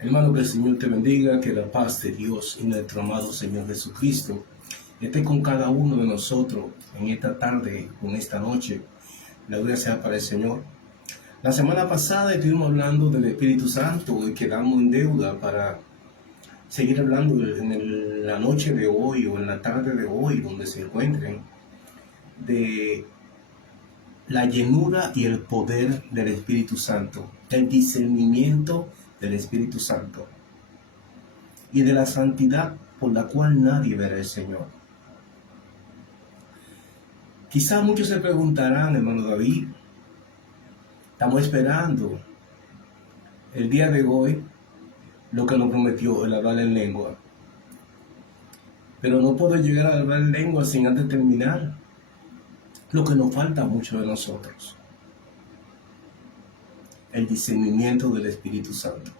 Hermano, que el Señor te bendiga, que la paz de Dios y nuestro amado Señor Jesucristo esté con cada uno de nosotros en esta tarde, en esta noche. La gloria sea para el Señor. La semana pasada estuvimos hablando del Espíritu Santo y quedamos en deuda para seguir hablando en la noche de hoy o en la tarde de hoy, donde se encuentren, de la llenura y el poder del Espíritu Santo, el discernimiento del Espíritu Santo y de la santidad por la cual nadie verá al Señor. Quizás muchos se preguntarán, hermano David, estamos esperando el día de hoy lo que nos prometió, el hablar en lengua. Pero no puedo llegar a hablar en lengua sin antes terminar lo que nos falta mucho de nosotros: el discernimiento del Espíritu Santo.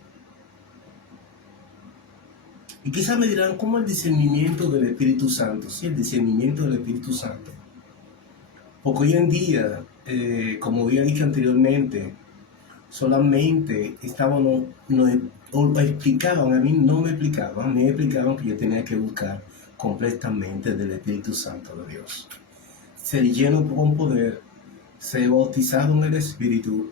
Y quizás me dirán, ¿cómo el discernimiento del Espíritu Santo? Sí, el discernimiento del Espíritu Santo. Porque hoy en día, como había dicho anteriormente, solamente nos explicaban, a mí no me explicaban, me explicaban que yo tenía que buscar completamente del Espíritu Santo de Dios. Ser lleno con poder, ser bautizado en el Espíritu,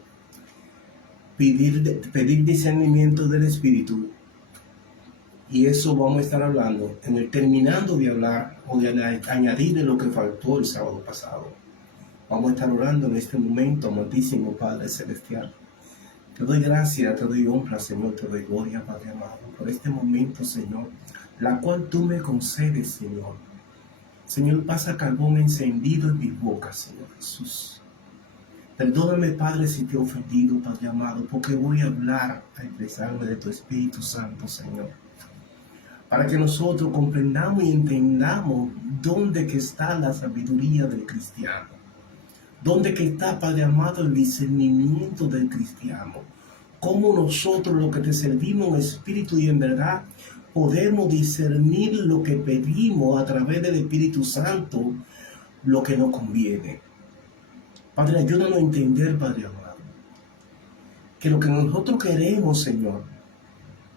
pedir discernimiento del Espíritu. Y eso vamos a estar hablando, terminando de hablar o de añadir lo que faltó el sábado pasado. Vamos a estar orando en este momento, amantísimo Padre Celestial. Te doy gracias, te doy honra, Señor, te doy gloria, Padre amado, por este momento, Señor, la cual tú me concedes, Señor. Señor, pasa carbón encendido en mi boca, Señor Jesús. Perdóname, Padre, si te he ofendido, Padre amado, porque voy a hablar, a expresarme de tu Espíritu Santo, Señor, para que nosotros comprendamos y entendamos dónde que está la sabiduría del cristiano, dónde que está, Padre amado, el discernimiento del cristiano, cómo nosotros, los que te servimos en espíritu y en verdad, podemos discernir lo que pedimos a través del Espíritu Santo, lo que nos conviene. Padre, ayúdanos a entender, Padre amado, que lo que nosotros queremos, Señor,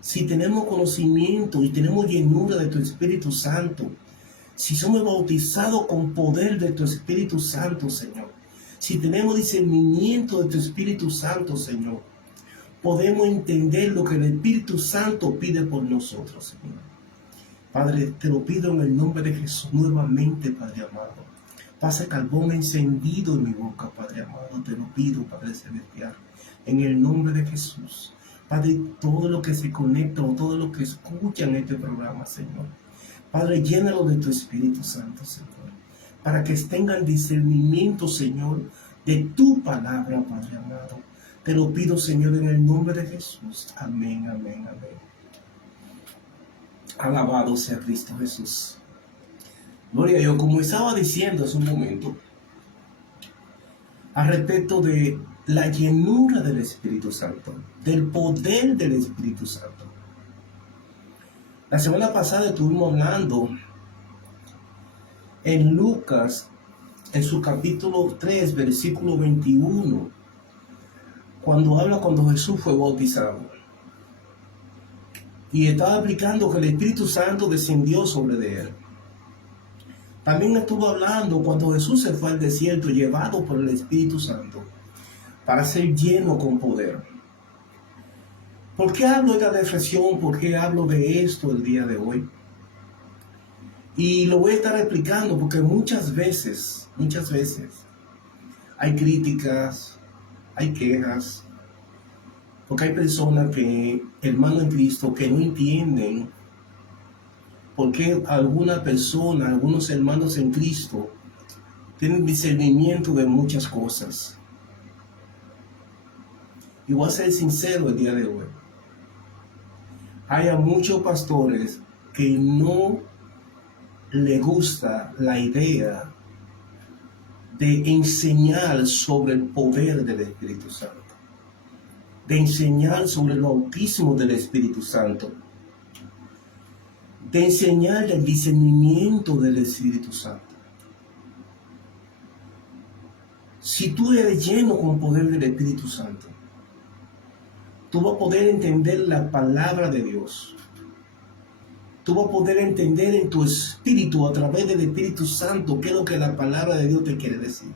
si tenemos conocimiento y tenemos llenura de tu Espíritu Santo, si somos bautizados con poder de tu Espíritu Santo, Señor, si tenemos discernimiento de tu Espíritu Santo, Señor, podemos entender lo que el Espíritu Santo pide por nosotros, Señor. Padre, te lo pido en el nombre de Jesús nuevamente, Padre amado. Pasa carbón encendido en mi boca, Padre amado, te lo pido, Padre Celestial, en el nombre de Jesús. Padre, todo lo que se conecta o todo lo que escuchan este programa, Señor, Padre, llénalo de tu Espíritu Santo, Señor, para que tengan discernimiento, Señor, de tu palabra, Padre amado. Te lo pido, Señor, en el nombre de Jesús. Amén, amén, amén. Alabado sea Cristo Jesús. Gloria a Dios. Como estaba diciendo hace un momento, al respecto de la llenura del Espíritu Santo, del poder del Espíritu Santo. La semana pasada estuvimos hablando en Lucas, en su capítulo 3, versículo 21, cuando Jesús fue bautizado. Y estaba explicando que el Espíritu Santo descendió sobre de él. También estuvo hablando cuando Jesús se fue al desierto, llevado por el Espíritu Santo, para ser lleno con poder. ¿Por qué hablo de esta reflexión? ¿Por qué hablo de esto el día de hoy? Y lo voy a estar explicando porque muchas veces, hay críticas, hay quejas, porque hay personas que, hermanos en Cristo, que no entienden por qué algunos hermanos en Cristo, tienen discernimiento de muchas cosas. Y voy a ser sincero el día de hoy. Hay muchos pastores que no les gusta la idea de enseñar sobre el poder del Espíritu Santo, de enseñar sobre el bautismo del Espíritu Santo, de enseñar el discernimiento del Espíritu Santo. Si tú eres lleno con poder del Espíritu Santo, tú vas a poder entender la palabra de Dios. Tú vas a poder entender en tu espíritu, a través del Espíritu Santo, qué es lo que la palabra de Dios te quiere decir.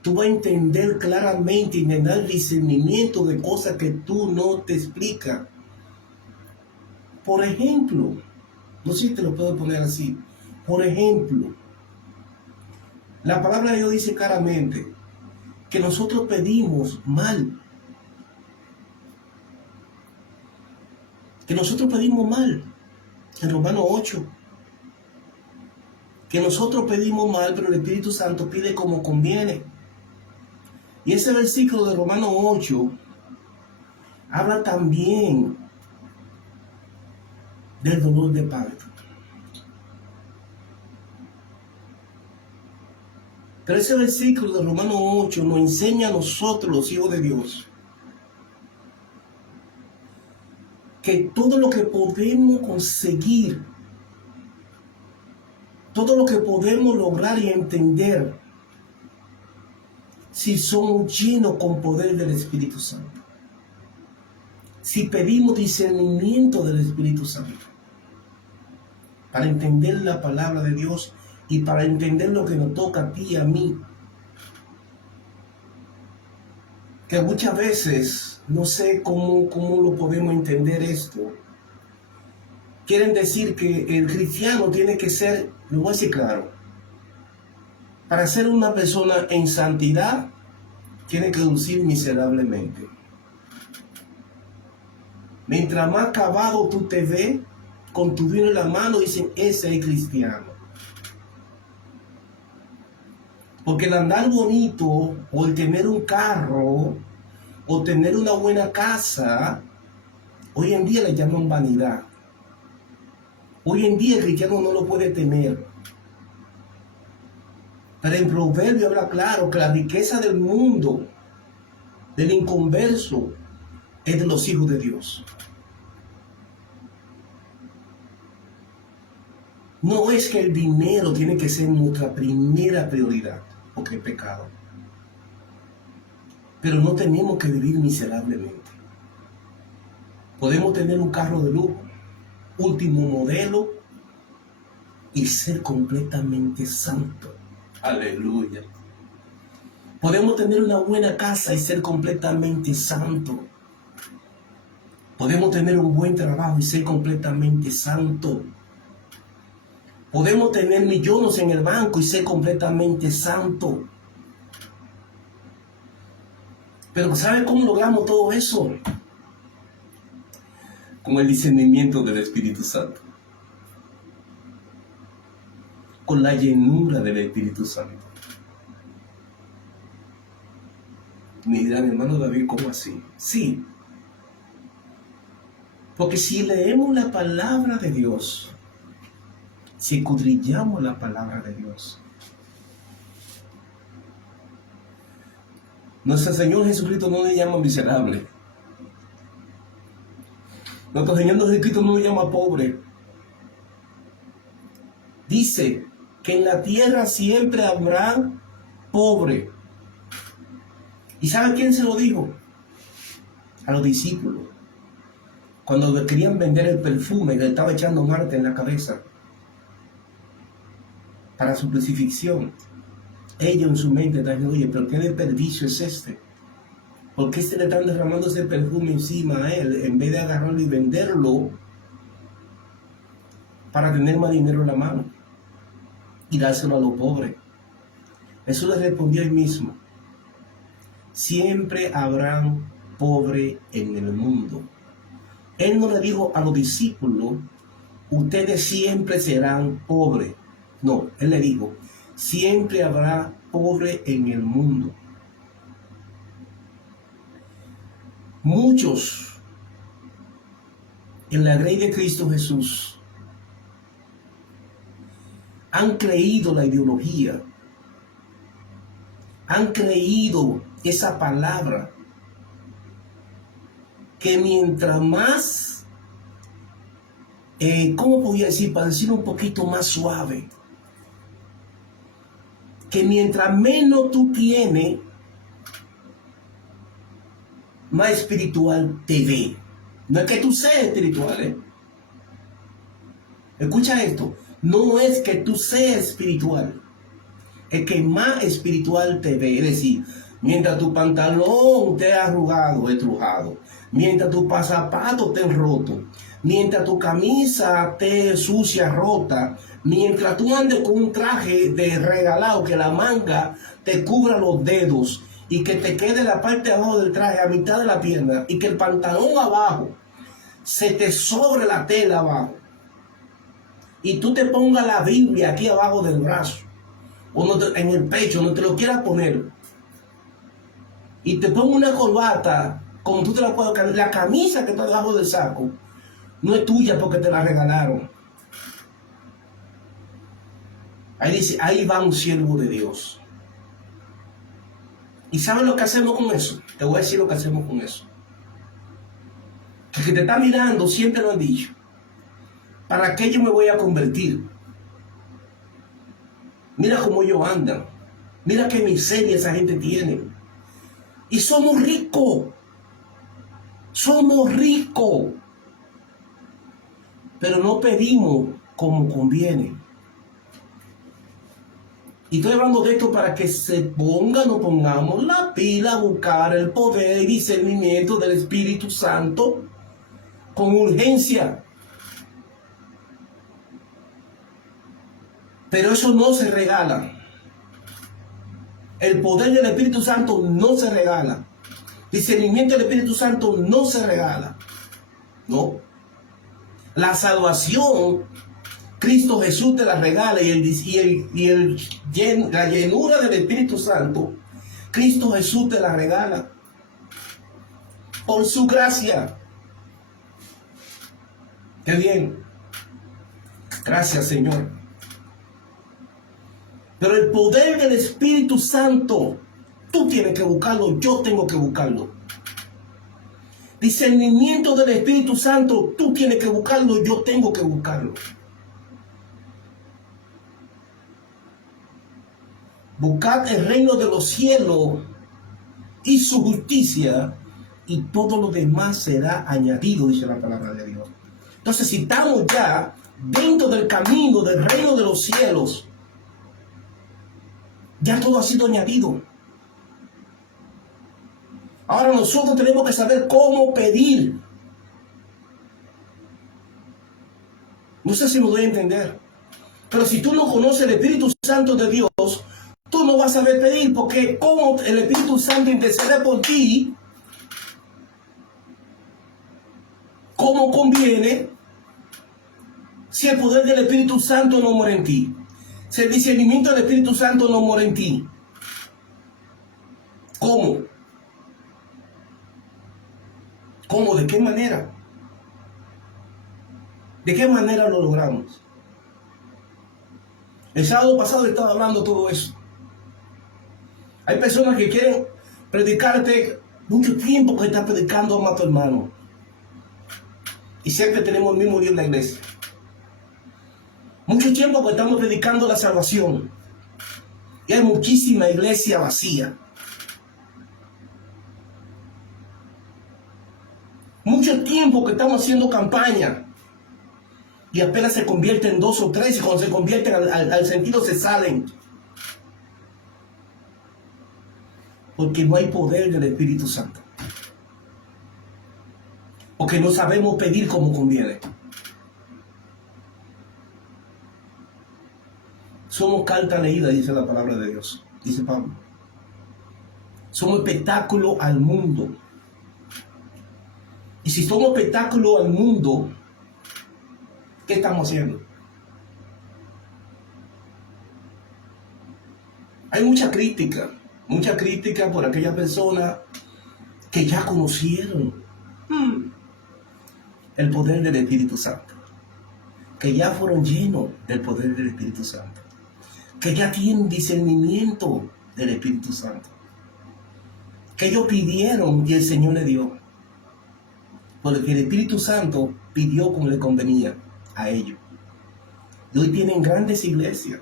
Tú vas a entender claramente y tener discernimiento de cosas que tú no te explicas. Por ejemplo, no sé si te lo puedo poner así. Por ejemplo, la palabra de Dios dice claramente que nosotros pedimos mal. Que nosotros pedimos mal. En Romanos 8. Que nosotros pedimos mal, pero el Espíritu Santo pide como conviene. Y ese versículo de Romanos 8 habla también del dolor de parto. Pero ese versículo de Romanos 8 nos enseña a nosotros, los hijos de Dios, que todo lo que podemos conseguir, todo lo que podemos lograr y entender, si somos llenos con poder del Espíritu Santo, si pedimos discernimiento del Espíritu Santo, para entender la palabra de Dios y para entender lo que nos toca a ti y a mí. Que muchas veces, no sé cómo lo podemos entender esto, quieren decir que el cristiano tiene que ser, lo voy a decir claro, para ser una persona en santidad, tiene que lucir miserablemente. Mientras más acabado tú te ves, con tu vino en la mano, dicen, ese es cristiano. Porque el andar bonito, o el tener un carro, o tener una buena casa, hoy en día le llaman vanidad. Hoy en día el cristiano no lo puede tener. Pero en Proverbio habla claro que la riqueza del mundo, del inconverso, es de los hijos de Dios. No es que el dinero tiene que ser nuestra primera prioridad, porque es pecado. Pero no tenemos que vivir miserablemente. Podemos tener un carro de lujo, último modelo, y ser completamente santo. Aleluya. Podemos tener una buena casa y ser completamente santo. Podemos tener un buen trabajo y ser completamente santo. Podemos tener millones en el banco y ser completamente santo. Pero ¿sabe cómo logramos todo eso? Con el discernimiento del Espíritu Santo. Con la llenura del Espíritu Santo. Me dirán, hermano David, ¿cómo así? Sí. Porque si leemos la palabra de Dios, si escudriñamos la palabra de Dios, nuestro Señor Jesucristo no le llama miserable. Nuestro Señor Jesucristo no le llama pobre. Dice que en la tierra siempre habrá pobre. ¿Y sabe quién se lo dijo? A los discípulos. Cuando le querían vender el perfume que le estaba echando Marta en la cabeza para su crucifixión, ellos en su mente están diciendo, oye, pero qué desperdicio es este. ¿Por qué se le están derramando ese perfume encima a él en vez de agarrarlo y venderlo para tener más dinero en la mano y dárselo a los pobres? Jesús le respondió él mismo, siempre habrán pobres en el mundo. Él no le dijo a los discípulos, ustedes siempre serán pobres. No, él le dijo, siempre habrá pobre en el mundo. Muchos en la grey de Cristo Jesús han creído la ideología, han creído esa palabra, que mientras más, ¿cómo podría decir? Para decirlo un poquito más suave, que mientras menos tú tienes, más espiritual te ve. No es que tú seas espiritual, ¿eh? Escucha esto. No es que tú seas espiritual. El que más espiritual te ve. Es decir, mientras tu pantalón te ha arrugado, estrujado, mientras tu zapato te roto, mientras tu camisa te sucia, rota, mientras tú andes con un traje de regalado que la manga te cubra los dedos y que te quede la parte de abajo del traje a mitad de la pierna y que el pantalón abajo se te sobre la tela abajo y tú te pongas la Biblia aquí abajo del brazo o en el pecho, no te lo quieras poner, y te pongo una corbata como tú te la puedes poner, la camisa que está debajo del saco no es tuya porque te la regalaron. Ahí dice, ahí va un siervo de Dios. ¿Y sabes lo que hacemos con eso? Te voy a decir lo que hacemos con eso. El que te está mirando siempre lo han dicho. ¿Para qué yo me voy a convertir? Mira cómo ellos andan. Mira qué miseria esa gente tiene. Y somos ricos. Somos ricos. Pero no pedimos como conviene. Y estoy hablando de esto para que nos pongamos la pila a buscar el poder y discernimiento del Espíritu Santo con urgencia. Pero eso no se regala. El poder del Espíritu Santo no se regala. Discernimiento del Espíritu Santo no se regala. No. La salvación, Cristo Jesús te la regala la llenura del Espíritu Santo, Cristo Jesús te la regala. Por su gracia. Qué bien. Gracias, Señor. Pero el poder del Espíritu Santo, tú tienes que buscarlo, yo tengo que buscarlo. Discernimiento del Espíritu Santo, tú tienes que buscarlo, yo tengo que buscarlo. Buscad el reino de los cielos y su justicia, y todo lo demás será añadido, dice la palabra de Dios. Entonces, si estamos ya dentro del camino del reino de los cielos, ya todo ha sido añadido. Ahora nosotros tenemos que saber cómo pedir. No sé si me doy a entender. Pero si tú no conoces el Espíritu Santo de Dios, tú no vas a saber pedir, porque como el Espíritu Santo intercede por ti, como conviene, si el poder del Espíritu Santo no mora en ti, si el discernimiento del Espíritu Santo no mora en ti. ¿Cómo? ¿Cómo? ¿De qué manera? ¿De qué manera lo logramos? El sábado pasado estaba hablando todo eso. Hay personas que quieren predicarte mucho tiempo que estás predicando a tu hermano. Y siempre tenemos el mismo día en la iglesia. Mucho tiempo que estamos predicando la salvación. Y hay muchísima iglesia vacía. Mucho tiempo que estamos haciendo campaña. Y apenas se convierten en 2 o 3. Y cuando se convierten al sentido se salen. Porque no hay poder del Espíritu Santo. Porque no sabemos pedir como conviene. Somos carta leída, dice la palabra de Dios. Dice Pablo. Somos espectáculo al mundo. Y si somos espectáculo al mundo, ¿qué estamos haciendo? Hay mucha crítica por aquellas personas que ya conocieron el poder del Espíritu Santo, que ya fueron llenos del poder del Espíritu Santo, que ya tienen discernimiento del Espíritu Santo, que ellos pidieron y el Señor le dio, porque el Espíritu Santo pidió como le convenía a ellos. Y hoy tienen grandes iglesias.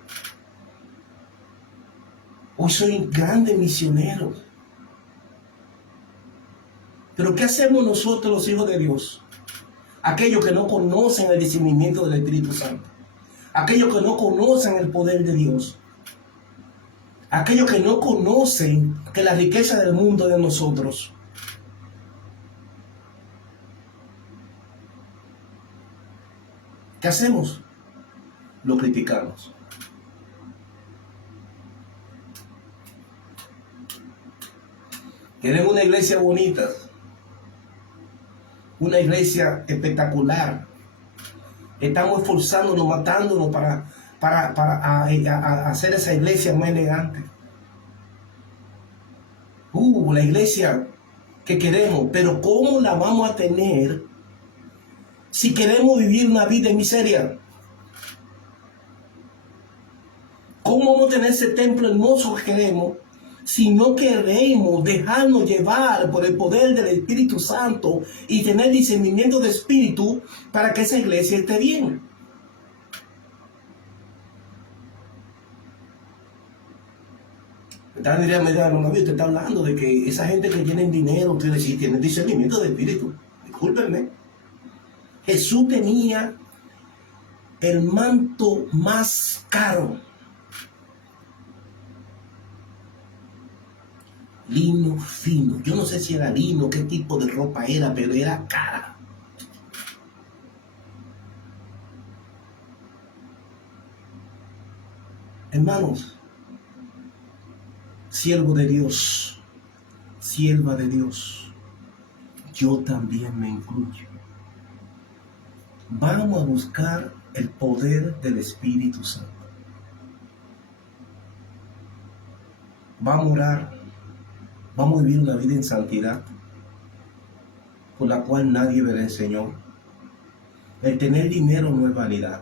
Hoy soy grandes misioneros. Pero ¿qué hacemos nosotros los hijos de Dios? Aquellos que no conocen el discernimiento del Espíritu Santo. Aquellos que no conocen el poder de Dios. Aquellos que no conocen que la riqueza del mundo es de nosotros. ¿Qué hacemos? Lo criticamos. Queremos una iglesia bonita, una iglesia espectacular. Estamos esforzándonos, matándonos para hacer esa iglesia más elegante. La iglesia que queremos, pero ¿cómo la vamos a tener si queremos vivir una vida en miseria? ¿Cómo vamos a tener ese templo hermoso que queremos si no queremos dejarnos llevar por el poder del Espíritu Santo y tener discernimiento de espíritu para que esa iglesia esté bien? Usted está hablando de que esa gente que tienen dinero, ustedes sí tienen discernimiento de espíritu. Discúlpenme. Jesús tenía el manto más caro. Lino fino. Yo no sé si era lino, qué tipo de ropa era, pero era cara. Hermanos, siervo de Dios, sierva de Dios, yo también me incluyo. Vamos a buscar el poder del Espíritu Santo. Vamos a orar. Vamos a vivir una vida en santidad, por la cual nadie verá al Señor. El tener dinero no es vanidad.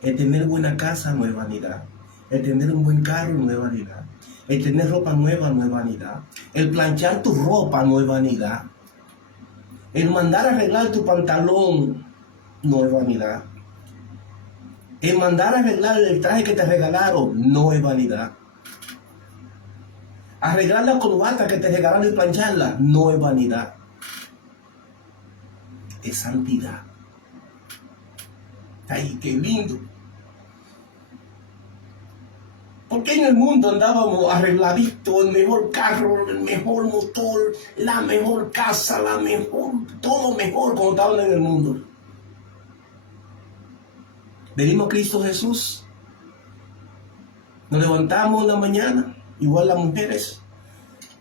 El tener buena casa no es vanidad. El tener un buen carro no es vanidad. El tener ropa nueva no es vanidad. El planchar tu ropa no es vanidad. El mandar a arreglar tu pantalón no es vanidad. El mandar a arreglar el traje que te regalaron no es vanidad. Arreglar la corbata que te regalaron y plancharla no es vanidad. Es santidad. Ay, qué lindo. Porque en el mundo andábamos arregladitos, el mejor carro, el mejor motor, la mejor casa, todo mejor cuando estaban en el mundo. Venimos a Cristo Jesús. Nos levantamos en la mañana, igual las mujeres,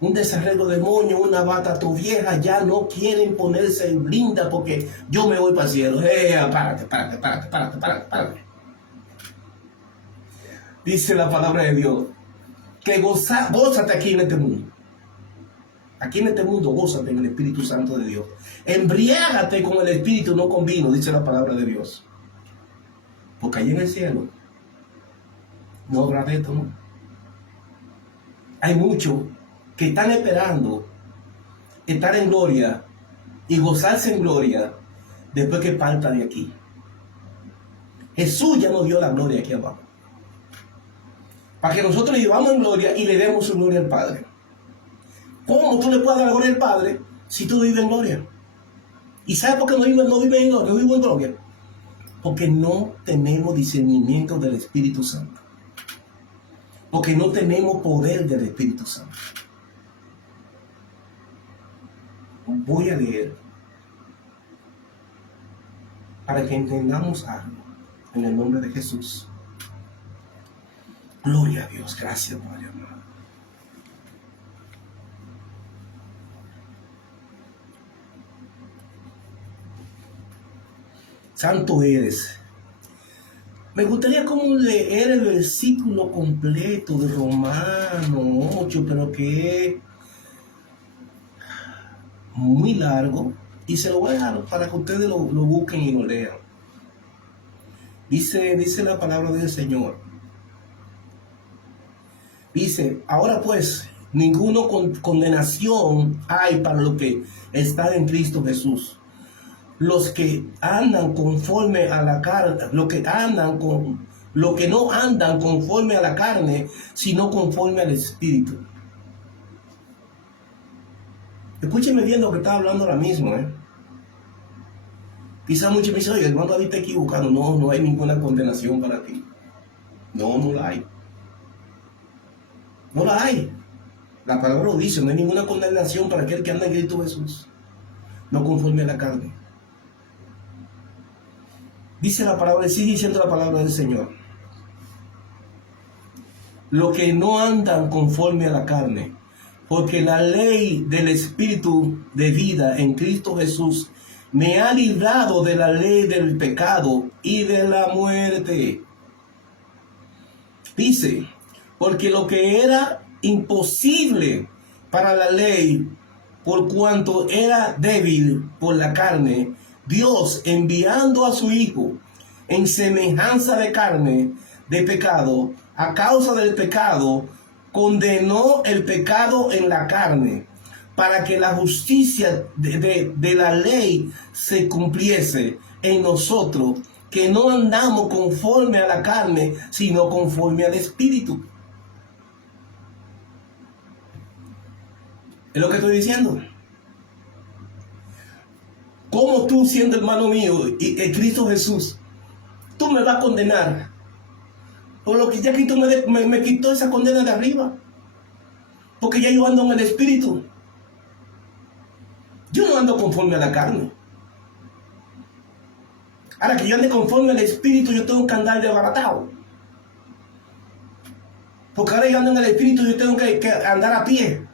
un desarreglo de moño, una bata tu vieja, ya no quieren ponerse linda porque yo me voy para el cielo. Párate. Dice la palabra de Dios que gózate aquí en este mundo. Aquí en este mundo gózate en el Espíritu Santo de Dios. Embriágate con el Espíritu, no con vino, dice la palabra de Dios. Porque allí en el cielo no habrá de esto, ¿no? Hay muchos que están esperando estar en gloria y gozarse en gloria después que parta de aquí. Jesús ya nos dio la gloria aquí abajo, para que nosotros le llevamos en gloria y le demos su gloria al Padre. ¿Cómo tú le puedes dar la gloria al Padre si tú vives en gloria? ¿Y sabes por qué no vives en gloria? Yo vivo en gloria porque no tenemos discernimiento del Espíritu Santo. Porque no tenemos poder del Espíritu Santo. Voy a leer para que entendamos algo en el nombre de Jesús. Gloria a Dios. Gracias, Padre amado. Santo eres. Me gustaría como leer el versículo completo de Romanos 8, pero que es muy largo. Y se lo voy a dejar para que ustedes lo busquen y lo lean. Dice la palabra del Señor. Dice, ahora pues, ninguna condenación hay para los que están en Cristo Jesús. Los que andan conforme a la carne, los que no andan conforme a la carne, sino conforme al Espíritu. Escúcheme bien lo que está hablando ahora mismo, Quizá muchos me dicen, oye, hermano David está equivocado. No, no hay ninguna condenación para ti. No, no la hay. No la hay. La palabra lo dice, no hay ninguna condenación para aquel que anda en Cristo Jesús. No conforme a la carne. Dice la palabra, sigue diciendo la palabra del Señor. Los que no andan conforme a la carne, porque la ley del Espíritu de vida en Cristo Jesús me ha librado de la ley del pecado y de la muerte. Dice, porque lo que era imposible para la ley, por cuanto era débil por la carne, Dios, enviando a su Hijo en semejanza de carne, de pecado, a causa del pecado, condenó el pecado en la carne, para que la justicia de la ley se cumpliese en nosotros, que no andamos conforme a la carne, sino conforme al Espíritu. Es lo que estoy diciendo. ¿Cómo tú, siendo hermano mío y Cristo Jesús, tú me vas a condenar? Por lo que ya Cristo me quitó esa condena de arriba. Porque ya yo ando en el Espíritu. Yo no ando conforme a la carne. Ahora que yo ande conforme al Espíritu, yo tengo que andar desbaratado. Porque ahora yo ando en el Espíritu, yo tengo que andar a pie.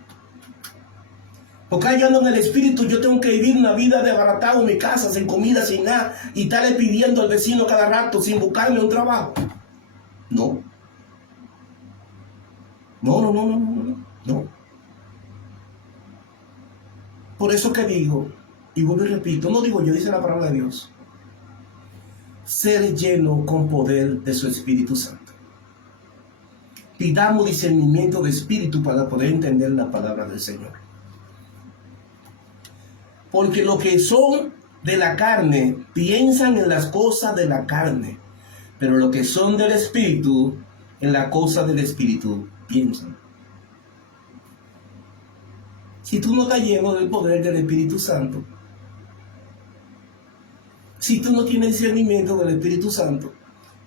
Porque ahora yo ando en el Espíritu, yo tengo que vivir una vida desbaratado en mi casa, sin comida, sin nada, y estarle pidiendo al vecino cada rato, sin buscarme un trabajo. No. No. Por eso que digo, y vuelvo y repito, no digo yo, dice la palabra de Dios, ser lleno con poder de su Espíritu Santo. Pidamos discernimiento de espíritu para poder entender la palabra del Señor. Porque los que son de la carne piensan en las cosas de la carne, pero los que son del Espíritu, en la cosa del Espíritu piensan. Si tú no estás lleno del poder del Espíritu Santo, si tú no tienes discernimiento del Espíritu Santo,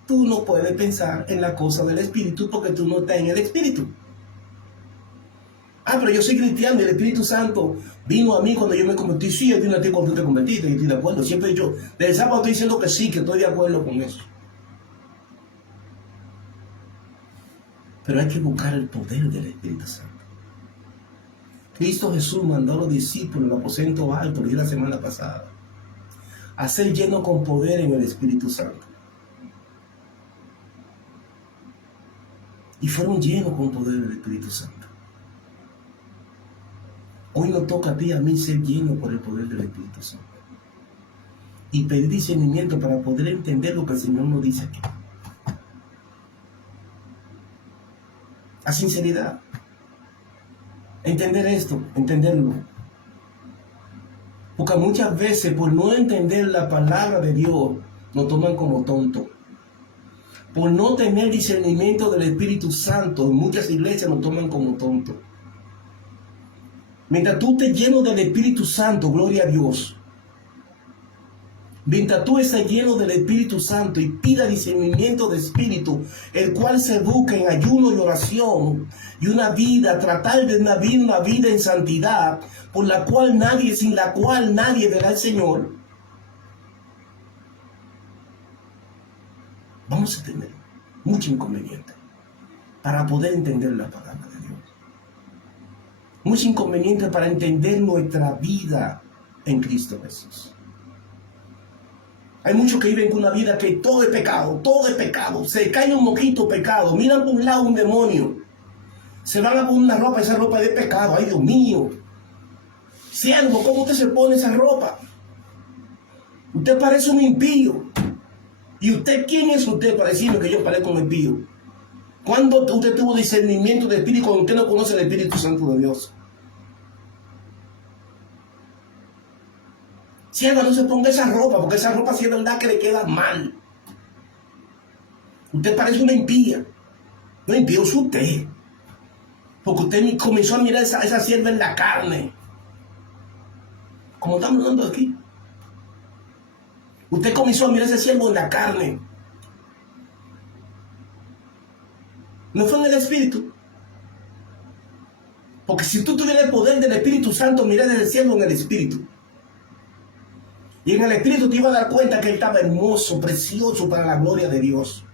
tú no puedes pensar en la cosa del Espíritu porque tú no estás en el Espíritu. Pero yo soy cristiano y el Espíritu Santo vino a mí cuando yo me convertí. Sí, yo vino a ti cuando tú te convertiste, y estoy de acuerdo. Siempre yo, del sábado estoy diciendo que sí, que estoy de acuerdo con eso. Pero hay que buscar el poder del Espíritu Santo. Cristo Jesús mandó a los discípulos al aposento alto, lo dije la semana pasada, a ser llenos con poder en el Espíritu Santo. Y fueron llenos con poder del Espíritu Santo. Hoy nos toca a ti y a mí ser llenos por el poder del Espíritu Santo. Y pedir discernimiento para poder entender lo que el Señor nos dice aquí. A sinceridad. Entender esto, entenderlo. Porque muchas veces por no entender la palabra de Dios nos toman como tontos. Por no tener discernimiento del Espíritu Santo, en muchas iglesias nos toman como tontos. Mientras tú estés lleno del Espíritu Santo, gloria a Dios. Mientras tú estés lleno del Espíritu Santo y pida discernimiento de espíritu, el cual se busca en ayuno y oración, y una vida, tratar de vivir una vida en santidad, sin la cual nadie verá al Señor, vamos a tener mucho inconveniente para poder entender la palabra de Dios. Mucho inconveniente para entender nuestra vida en Cristo Jesús. Hay muchos que viven con una vida que todo es pecado, se cae un moquito pecado, miran por un lado un demonio, se van a poner una ropa, esa ropa es de pecado, ay Dios mío. Siervo, ¿cómo usted se pone esa ropa? Usted parece un impío. ¿Y usted quién es usted para decirme que yo parezco un impío? ¿Cuándo usted tuvo discernimiento de espíritu cuando usted no conoce el Espíritu Santo de Dios? Sierva, no se ponga esa ropa, porque esa ropa sí es verdad que le queda mal. Usted parece una impía. No, impío es usted. Porque usted comenzó a mirar esa sierva en la carne. como estamos hablando aquí. Usted comenzó a mirar ese siervo en la carne. No fue en el Espíritu. Porque si tú tuvieras el poder del Espíritu Santo, mirar el siervo en el Espíritu. Y en el Espíritu te iba a dar cuenta que él estaba hermoso, precioso para la gloria de Dios.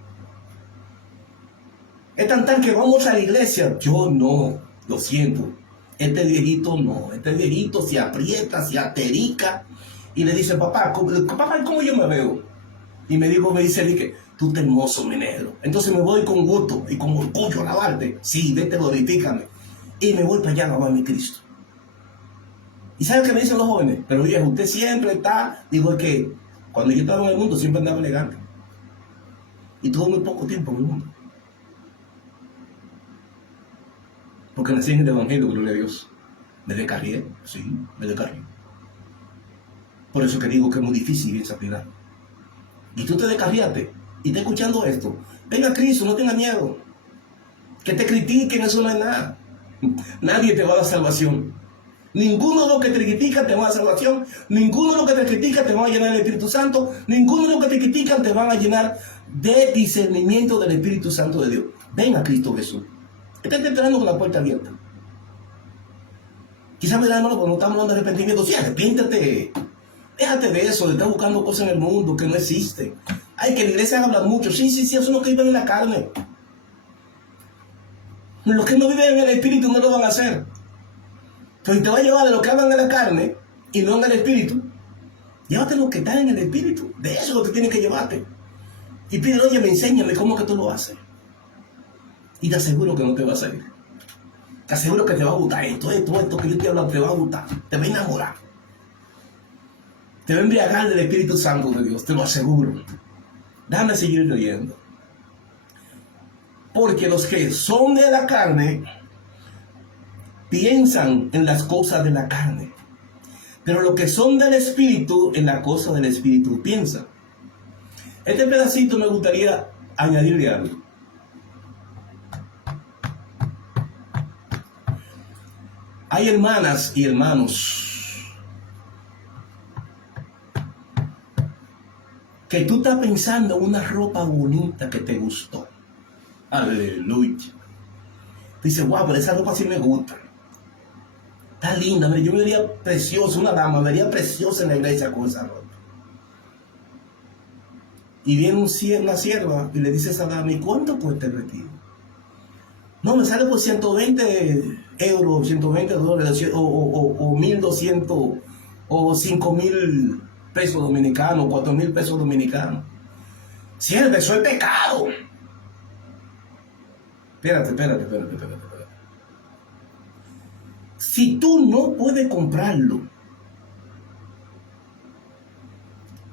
Es tan que vamos a la iglesia. Yo no, lo siento. Este viejito no. Este viejito se aprieta, se aterica. Y le dice, papá, ¿cómo yo me veo? Y me dice, tú estás hermoso, mi negro. Entonces me voy con gusto y con orgullo a alabarte. Sí, vete, glorifícame. Y me voy para allá a alabar a mi Cristo. ¿Y sabe qué me dicen los jóvenes? Pero viejo, usted siempre está... Digo, es que cuando yo estaba en el mundo siempre andaba elegante. Y tuve muy poco tiempo en el mundo. Porque nací en el Evangelio, gloria a Dios. Me descarrié, sí, me descarrié. Por eso que digo que es muy difícil esa piedad. Y tú te descarriaste y estás escuchando esto. Venga a Cristo, no tenga miedo. Que te critiquen, eso no es nada. Nadie te va a dar salvación. Ninguno de los que te critican te va a dar salvación. Ninguno de los que te critican te va a llenar del Espíritu Santo. Ninguno de los que te critican te van a llenar de discernimiento del Espíritu Santo de Dios. Ven a Cristo Jesús. Estás esperando con la puerta abierta. Quizás me da, hermano, cuando estamos hablando de arrepentimiento. Sí, arrepiéntate. Déjate de eso, de estar buscando cosas en el mundo que no existen. Ay, que la iglesia habla mucho. Sí, eso es lo que viven en la carne. Los que no viven en el Espíritu no lo van a hacer. Entonces te va a llevar de lo que hablan en la carne y no en el Espíritu. Llévate lo que está en el Espíritu. De eso es lo que tienes que llevarte. Y pide, oye, enséñame cómo que tú lo haces. Y te aseguro que no te va a salir. Te aseguro que te va a gustar esto que yo te hablo, te va a gustar. Te va a enamorar. Te va a embriagar del Espíritu Santo de Dios, te lo aseguro. Déjame seguir leyendo. Porque los que son de la carne piensan en las cosas de la carne. Pero los que son del Espíritu, en las cosas del Espíritu piensan. Este pedacito me gustaría añadirle algo. Hay hermanas y hermanos que tú estás pensando en una ropa bonita que te gustó. Aleluya. Dices, wow, pero esa ropa sí me gusta. Está linda, yo me vería preciosa, una dama, me vería preciosa en la iglesia con esa ropa. Y viene una sierva y le dice a esa dama, ¿y cuánto cuesta el retiro? No, me sale por 120 euros, 120 dólares, o 1.200, o 5.000 pesos dominicanos, 4.000 pesos dominicanos. Sierva, eso es pecado. Espérate. Si tú no puedes comprarlo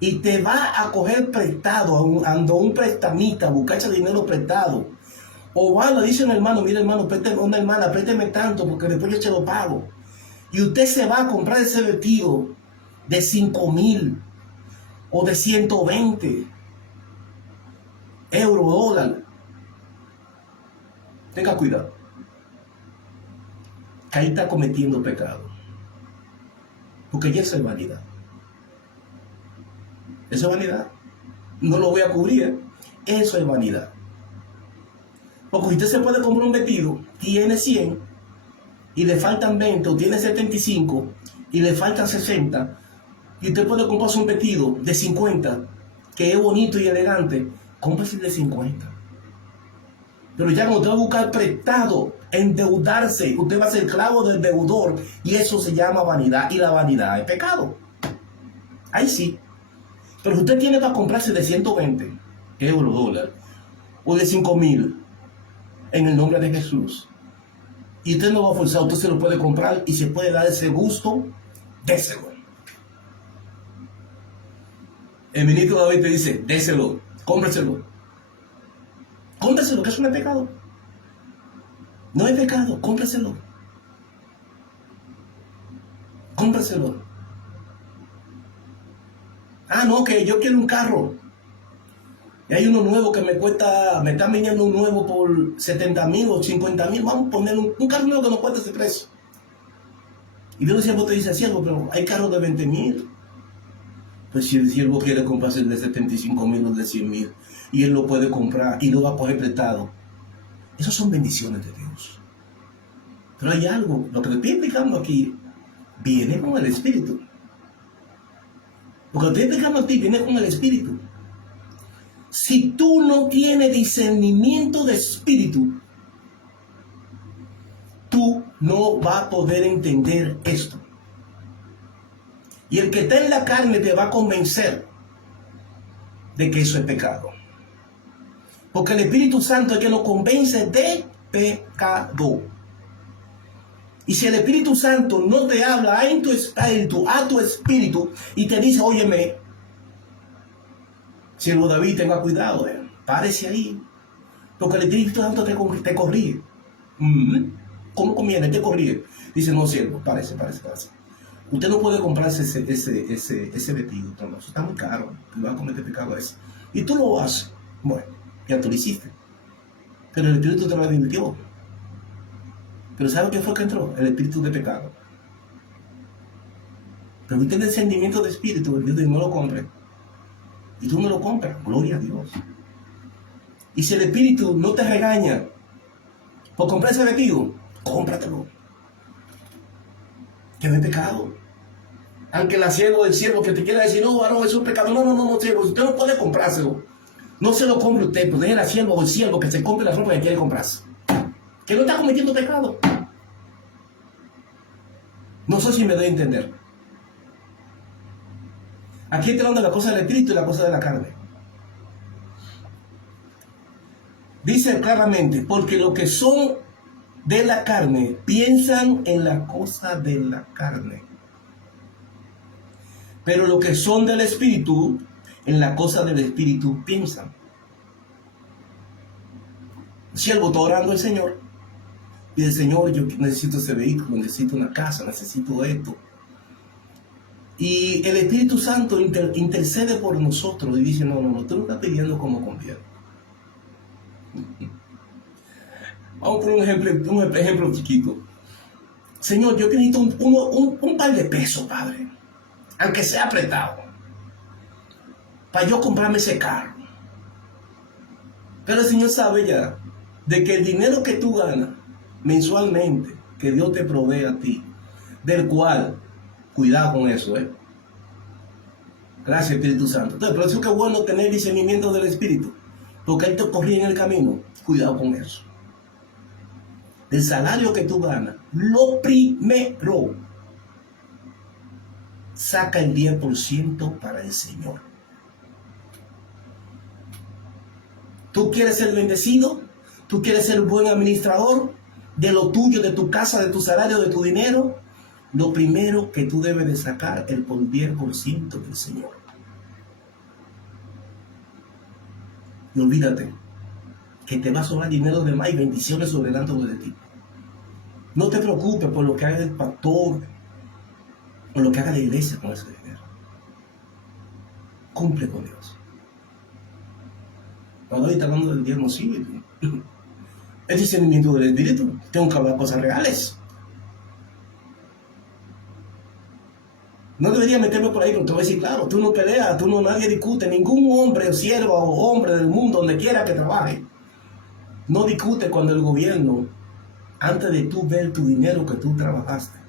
y te vas a coger prestado a un prestamita, a buscar ese dinero prestado, o va, le dice un hermano, mira hermano, présteme, una hermana, présteme tanto porque después yo se lo pago. Y usted se va a comprar ese vestido de 5.000 o de 120 euros, dólares. Tenga cuidado. Que ahí está cometiendo pecado. Porque ya eso es vanidad. Eso es vanidad. No lo voy a cubrir. Eso es vanidad. Porque usted se puede comprar un vestido, tiene 100 y le faltan 20, o tiene 75 y le faltan 60, y usted puede comprarse un vestido de 50 que es bonito y elegante, cómprase el de 50. Pero ya cuando usted va a buscar prestado, endeudarse, usted va a ser esclavo del deudor, y eso se llama vanidad, y la vanidad es pecado. Ahí sí. Pero usted tiene para comprarse de 120 euros, dólares, o de 5.000, en el nombre de Jesús, y usted no va a forzar, usted se lo puede comprar y se puede dar ese gusto, déselo. El ministro David te dice, déselo, cómpraselo. Cómpraselo, que eso no es pecado. No es pecado, cómpraselo. Cómpraselo. Ah, no, que yo quiero un carro. Y hay uno nuevo que me están vendiendo un nuevo por 70.000 o 50.000. Vamos a poner un carro nuevo que no cuesta ese precio. Y viene un siervo te dice, siervo, pero hay carros de 20,000. Pues si el siervo quiere comprarse el de 75,000 o de 100,000, y él lo puede comprar y lo va a coger prestado, esas son bendiciones de Dios. Pero hay algo, lo que te estoy explicando aquí, viene con el Espíritu. Lo que te estoy explicando a ti viene con el Espíritu. Si tú no tienes discernimiento de Espíritu, tú no vas a poder entender esto. Y el que está en la carne te va a convencer de que eso es pecado. Porque el Espíritu Santo es el que nos convence de pecado. Y si el Espíritu Santo no te habla en tu espíritu, a tu espíritu, y te dice, óyeme, siervo David, tenga cuidado, párese ahí. Porque el Espíritu Santo te corrige. ¿Cómo conviene? Te corrige. Dice, no, siervo, párese. Usted no puede comprarse ese vestido. No, eso está muy caro. Te va a cometer pecado ese. Y tú lo haces. Bueno, ya tú lo hiciste. Pero el Espíritu te lo advirtió. Pero ¿sabe qué fue que entró? El espíritu de pecado. Pero usted tiene el sentimiento de espíritu, el Dios no lo compre. Y tú no lo compras. Gloria a Dios. Y si el espíritu no te regaña por comprar ese vestido, cómpratelo. Que no es pecado. Aunque el siervo que te quiera decir, no, varón, es un pecado. No, siervo, usted no puede comprárselo. No se lo compre usted, pues deje al siervo o el siervo que se compre la ropa que quiere comprarse. Que no está cometiendo pecado. No sé si me doy a entender. Aquí está hablando de la cosa del espíritu y la cosa de la carne. Dice claramente, porque los que son de la carne piensan en la cosa de la carne. Pero los que son del espíritu, en la cosa del espíritu piensan. El siervo está orando al Señor. Y el Señor, yo necesito ese vehículo, necesito una casa, necesito esto. Y el Espíritu Santo intercede por nosotros y dice, no, tú lo estás pidiendo como conviene. Vamos por un ejemplo chiquito. Señor, yo necesito un par de pesos, Padre, aunque sea apretado, para yo comprarme ese carro. Pero el Señor sabe ya de que el dinero que tú ganas mensualmente, que Dios te provee a ti, del cual, cuidado con eso, Gracias, Espíritu Santo. Entonces, por eso es que es bueno tener discernimiento del Espíritu, porque Él te corrige en el camino. Cuidado con eso. Del salario que tú ganas, lo primero, saca el 10% para el Señor. ¿Tú quieres ser bendecido? ¿Tú quieres ser un buen administrador de lo tuyo, de tu casa, de tu salario, de tu dinero? Lo primero que tú debes de sacar es el 10% del Señor. Y olvídate que te va a sobrar dinero de más y bendiciones sobredelante de ti. No te preocupes por lo que haga el pastor, por lo que haga la iglesia con ese dinero. Cumple con Dios. Cuando hoy está hablando del diezmo, sí. El discernimiento del Espíritu. Tengo que hablar cosas reales. No debería meterme por ahí, pero te voy a decir, claro, tú no peleas, nadie discute, ningún hombre o sierva o hombre del mundo, donde quiera que trabaje, no discute cuando el gobierno, antes de tú ver tu dinero que tú trabajaste,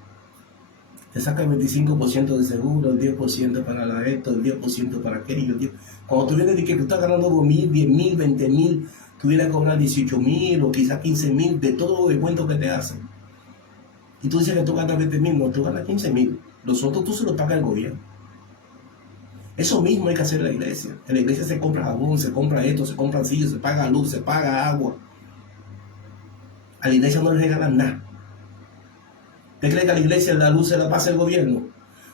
te saca el 25% de seguro, el 10% para esto, el 10% para aquello. Cuando tú vienes de que tú estás ganando 2,000, 10,000, 20,000, tú vienes a cobrar 18,000 o quizás 15,000 de todo los descuentos que te hacen. Y tú dices que tú ganas 20,000, no, tú ganas 15,000. Los otros tú se los paga el gobierno. Eso mismo hay que hacer en la iglesia. En la iglesia se compra jabón, se compra esto, se compra sillas, se paga luz, se paga agua. A la iglesia no le regalan nada. ¿Usted cree que a la iglesia la luz se la pasa el gobierno?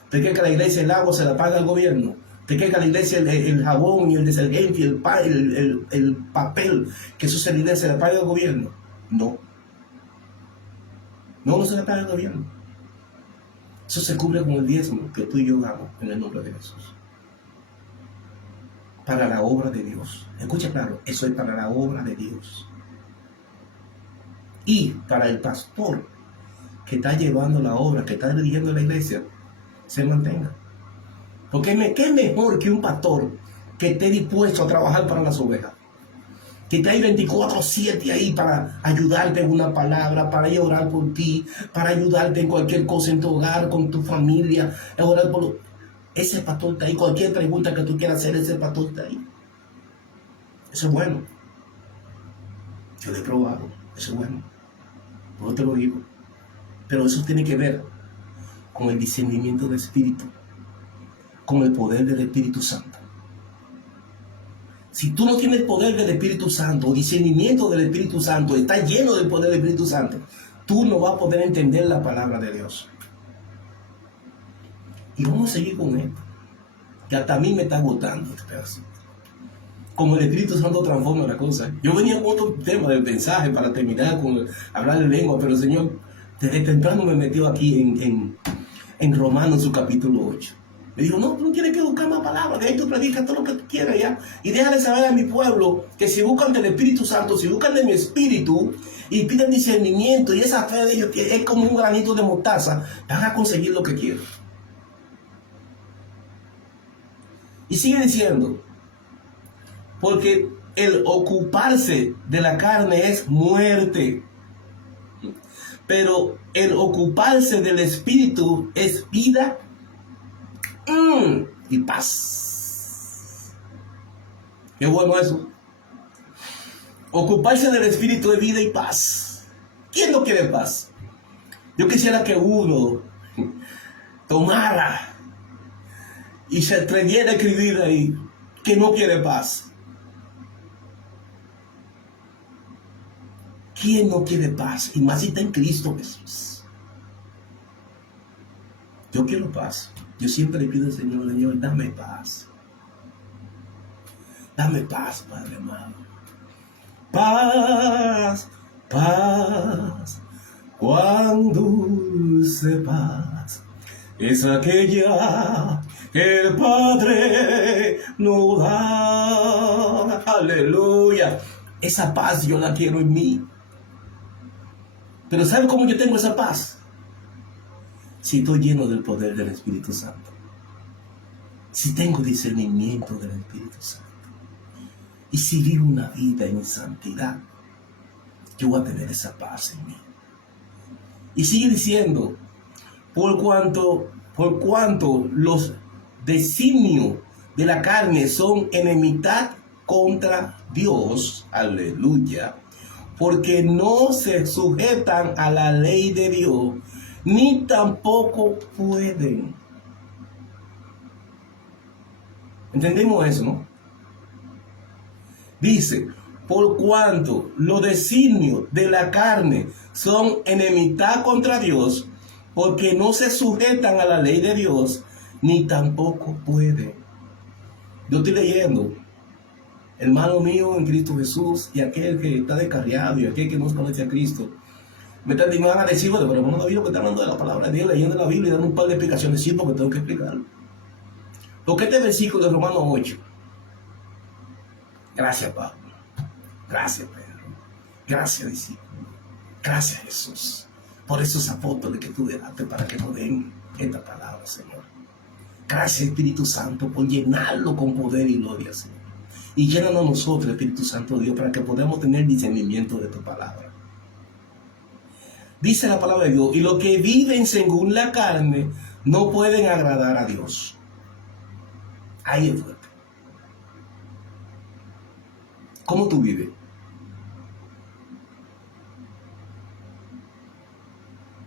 ¿Usted cree que a la iglesia el agua se la paga el gobierno? ¿Usted cree que a la iglesia el jabón y el detergente y el papel que eso se le paga el gobierno? No. No se le paga el gobierno. Eso se cubre con el diezmo que tú y yo damos en el nombre de Jesús. Para la obra de Dios. Escucha claro, eso es para la obra de Dios. Y para el pastor que está llevando la obra, que está dirigiendo la iglesia, se mantenga. Porque ¿qué mejor que un pastor que esté dispuesto a trabajar para las ovejas? Que esté ahí 24/7 ahí para ayudarte en una palabra, para ir a orar por ti, para ayudarte en cualquier cosa en tu hogar, con tu familia, a orar por... Ese pastor está ahí. Cualquier pregunta que tú quieras hacer, ese pastor está ahí. Eso es bueno. Yo lo he probado. Eso es bueno. No te lo digo. Pero eso tiene que ver con el discernimiento del Espíritu, con el poder del Espíritu Santo. Si tú no tienes el poder del Espíritu Santo, o discernimiento del Espíritu Santo, está lleno del poder del Espíritu Santo, tú no vas a poder entender la palabra de Dios. Y vamos a seguir con esto, que hasta a mí me está agotando este pedazo. Como el Espíritu Santo transforma la cosa. Yo venía con otro tema del mensaje para terminar con hablar de lengua, pero el Señor desde temprano me metió aquí en Romanos, su capítulo 8. Me dijo, no, tú no tienes que buscar más palabras, de ahí tú predicas todo lo que tú quieras ya. Y deja de saber a mi pueblo que si buscan del Espíritu Santo, si buscan de mi Espíritu y piden discernimiento, y esa fe de ellos que es como un granito de mostaza, van a conseguir lo que quieren. Y sigue diciendo, porque el ocuparse de la carne es muerte, pero el ocuparse del Espíritu es vida y paz. Qué bueno eso. Ocuparse del Espíritu es vida y paz. ¿Quién no quiere paz? Yo quisiera que uno tomara y se atreviera a escribir ahí que no quiere paz. ¿Quién no quiere paz? Y más si está en Cristo Jesús. Yo quiero paz. Yo siempre le pido al Señor, Señor, dame paz. Dame paz, Padre amado. Paz, paz, cuán dulce paz es aquella que el Padre nos da. Aleluya. Esa paz yo la quiero en mí. Pero ¿sabe cómo yo tengo esa paz? Si estoy lleno del poder del Espíritu Santo. Si tengo discernimiento del Espíritu Santo. Y si vivo una vida en santidad, yo voy a tener esa paz en mí. Y sigue diciendo, por cuanto los designios de la carne son enemistad contra Dios, aleluya, porque no se sujetan a la ley de Dios, ni tampoco pueden. ¿Entendemos eso, no? Dice, por cuanto los designios de la carne son enemistad contra Dios, porque no se sujetan a la ley de Dios, ni tampoco pueden. Yo estoy leyendo, hermano mío en Cristo Jesús, y aquel que está descarriado, y aquel que no conoce a Cristo, me van a decir, bueno, pero hermano David, lo que está hablando de la palabra de Dios, leyendo la Biblia y dando un par de explicaciones, sí, porque tengo que explicarlo. Porque este versículo de Romanos 8, gracias Pablo, gracias Pedro, gracias discípulo, gracias Jesús, por esos apóstoles que tú dejaste para que nos den esta palabra, Señor. Gracias Espíritu Santo por llenarlo con poder y gloria, Señor. Y llénanos nosotros, Espíritu Santo Dios, para que podamos tener discernimiento de tu palabra. Dice la palabra de Dios, y los que viven según la carne no pueden agradar a Dios. Ahí es fuerte. ¿Cómo tú vives?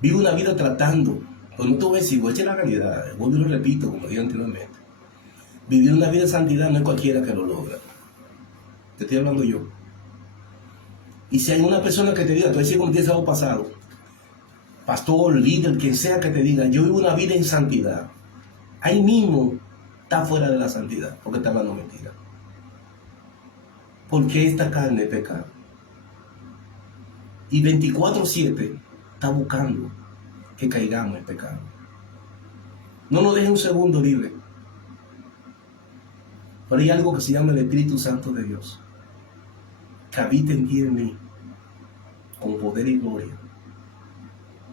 Vive una vida tratando, pues no te voy a decir, voy a echar la realidad, vuelvo y lo repito, como dije anteriormente. Vivir una vida de santidad no es cualquiera que lo logra. Te estoy hablando yo. Y si hay una persona que te diga, tú decías como tienes algo pasado, pastor, líder, quien sea que te diga, yo vivo una vida en santidad, ahí mismo está fuera de la santidad, porque está hablando mentira. Porque esta carne es pecado. Y 24/7 está buscando que caigamos en pecado. No nos deje un segundo libre. Pero hay algo que se llama el Espíritu Santo de Dios, que habita en ti y en mí, con poder y gloria.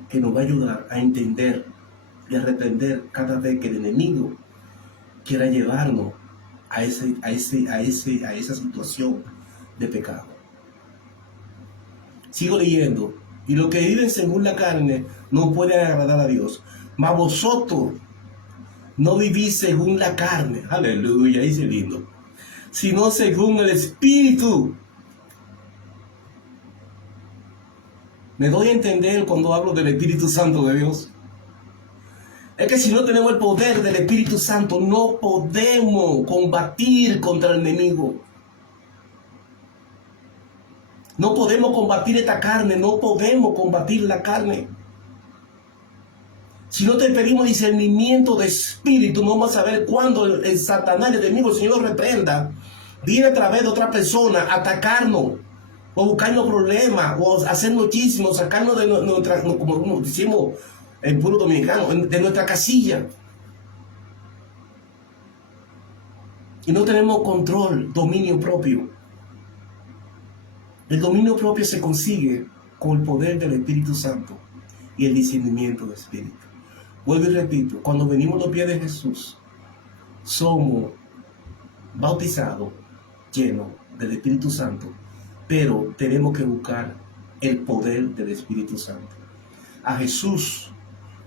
que nos va a ayudar a entender y a reprender cada vez que el enemigo quiera llevarnos a esa situación de pecado. Sigo leyendo. Y los que viven según la carne no pueden agradar a Dios. Mas vosotros no vivís según la carne. Aleluya, dice lindo. Sino según el Espíritu. Me doy a entender cuando hablo del Espíritu Santo de Dios. Es que si no tenemos el poder del Espíritu Santo, no podemos combatir contra el enemigo. No podemos combatir esta carne, no podemos combatir la carne. Si no te pedimos discernimiento de espíritu, no vamos a saber cuándo el Satanás, el enemigo, el Señor reprenda, viene a través de otra persona a atacarnos, o buscarnos problemas, o hacernos muchísimo, sacarnos de nuestra, como decimos en pueblo dominicano, de nuestra casilla. Y no tenemos control, dominio propio. El dominio propio se consigue con el poder del Espíritu Santo y el discernimiento del Espíritu. Vuelvo y repito, cuando venimos a los pies de Jesús, somos bautizados, llenos del Espíritu Santo, pero tenemos que buscar el poder del Espíritu Santo. A Jesús,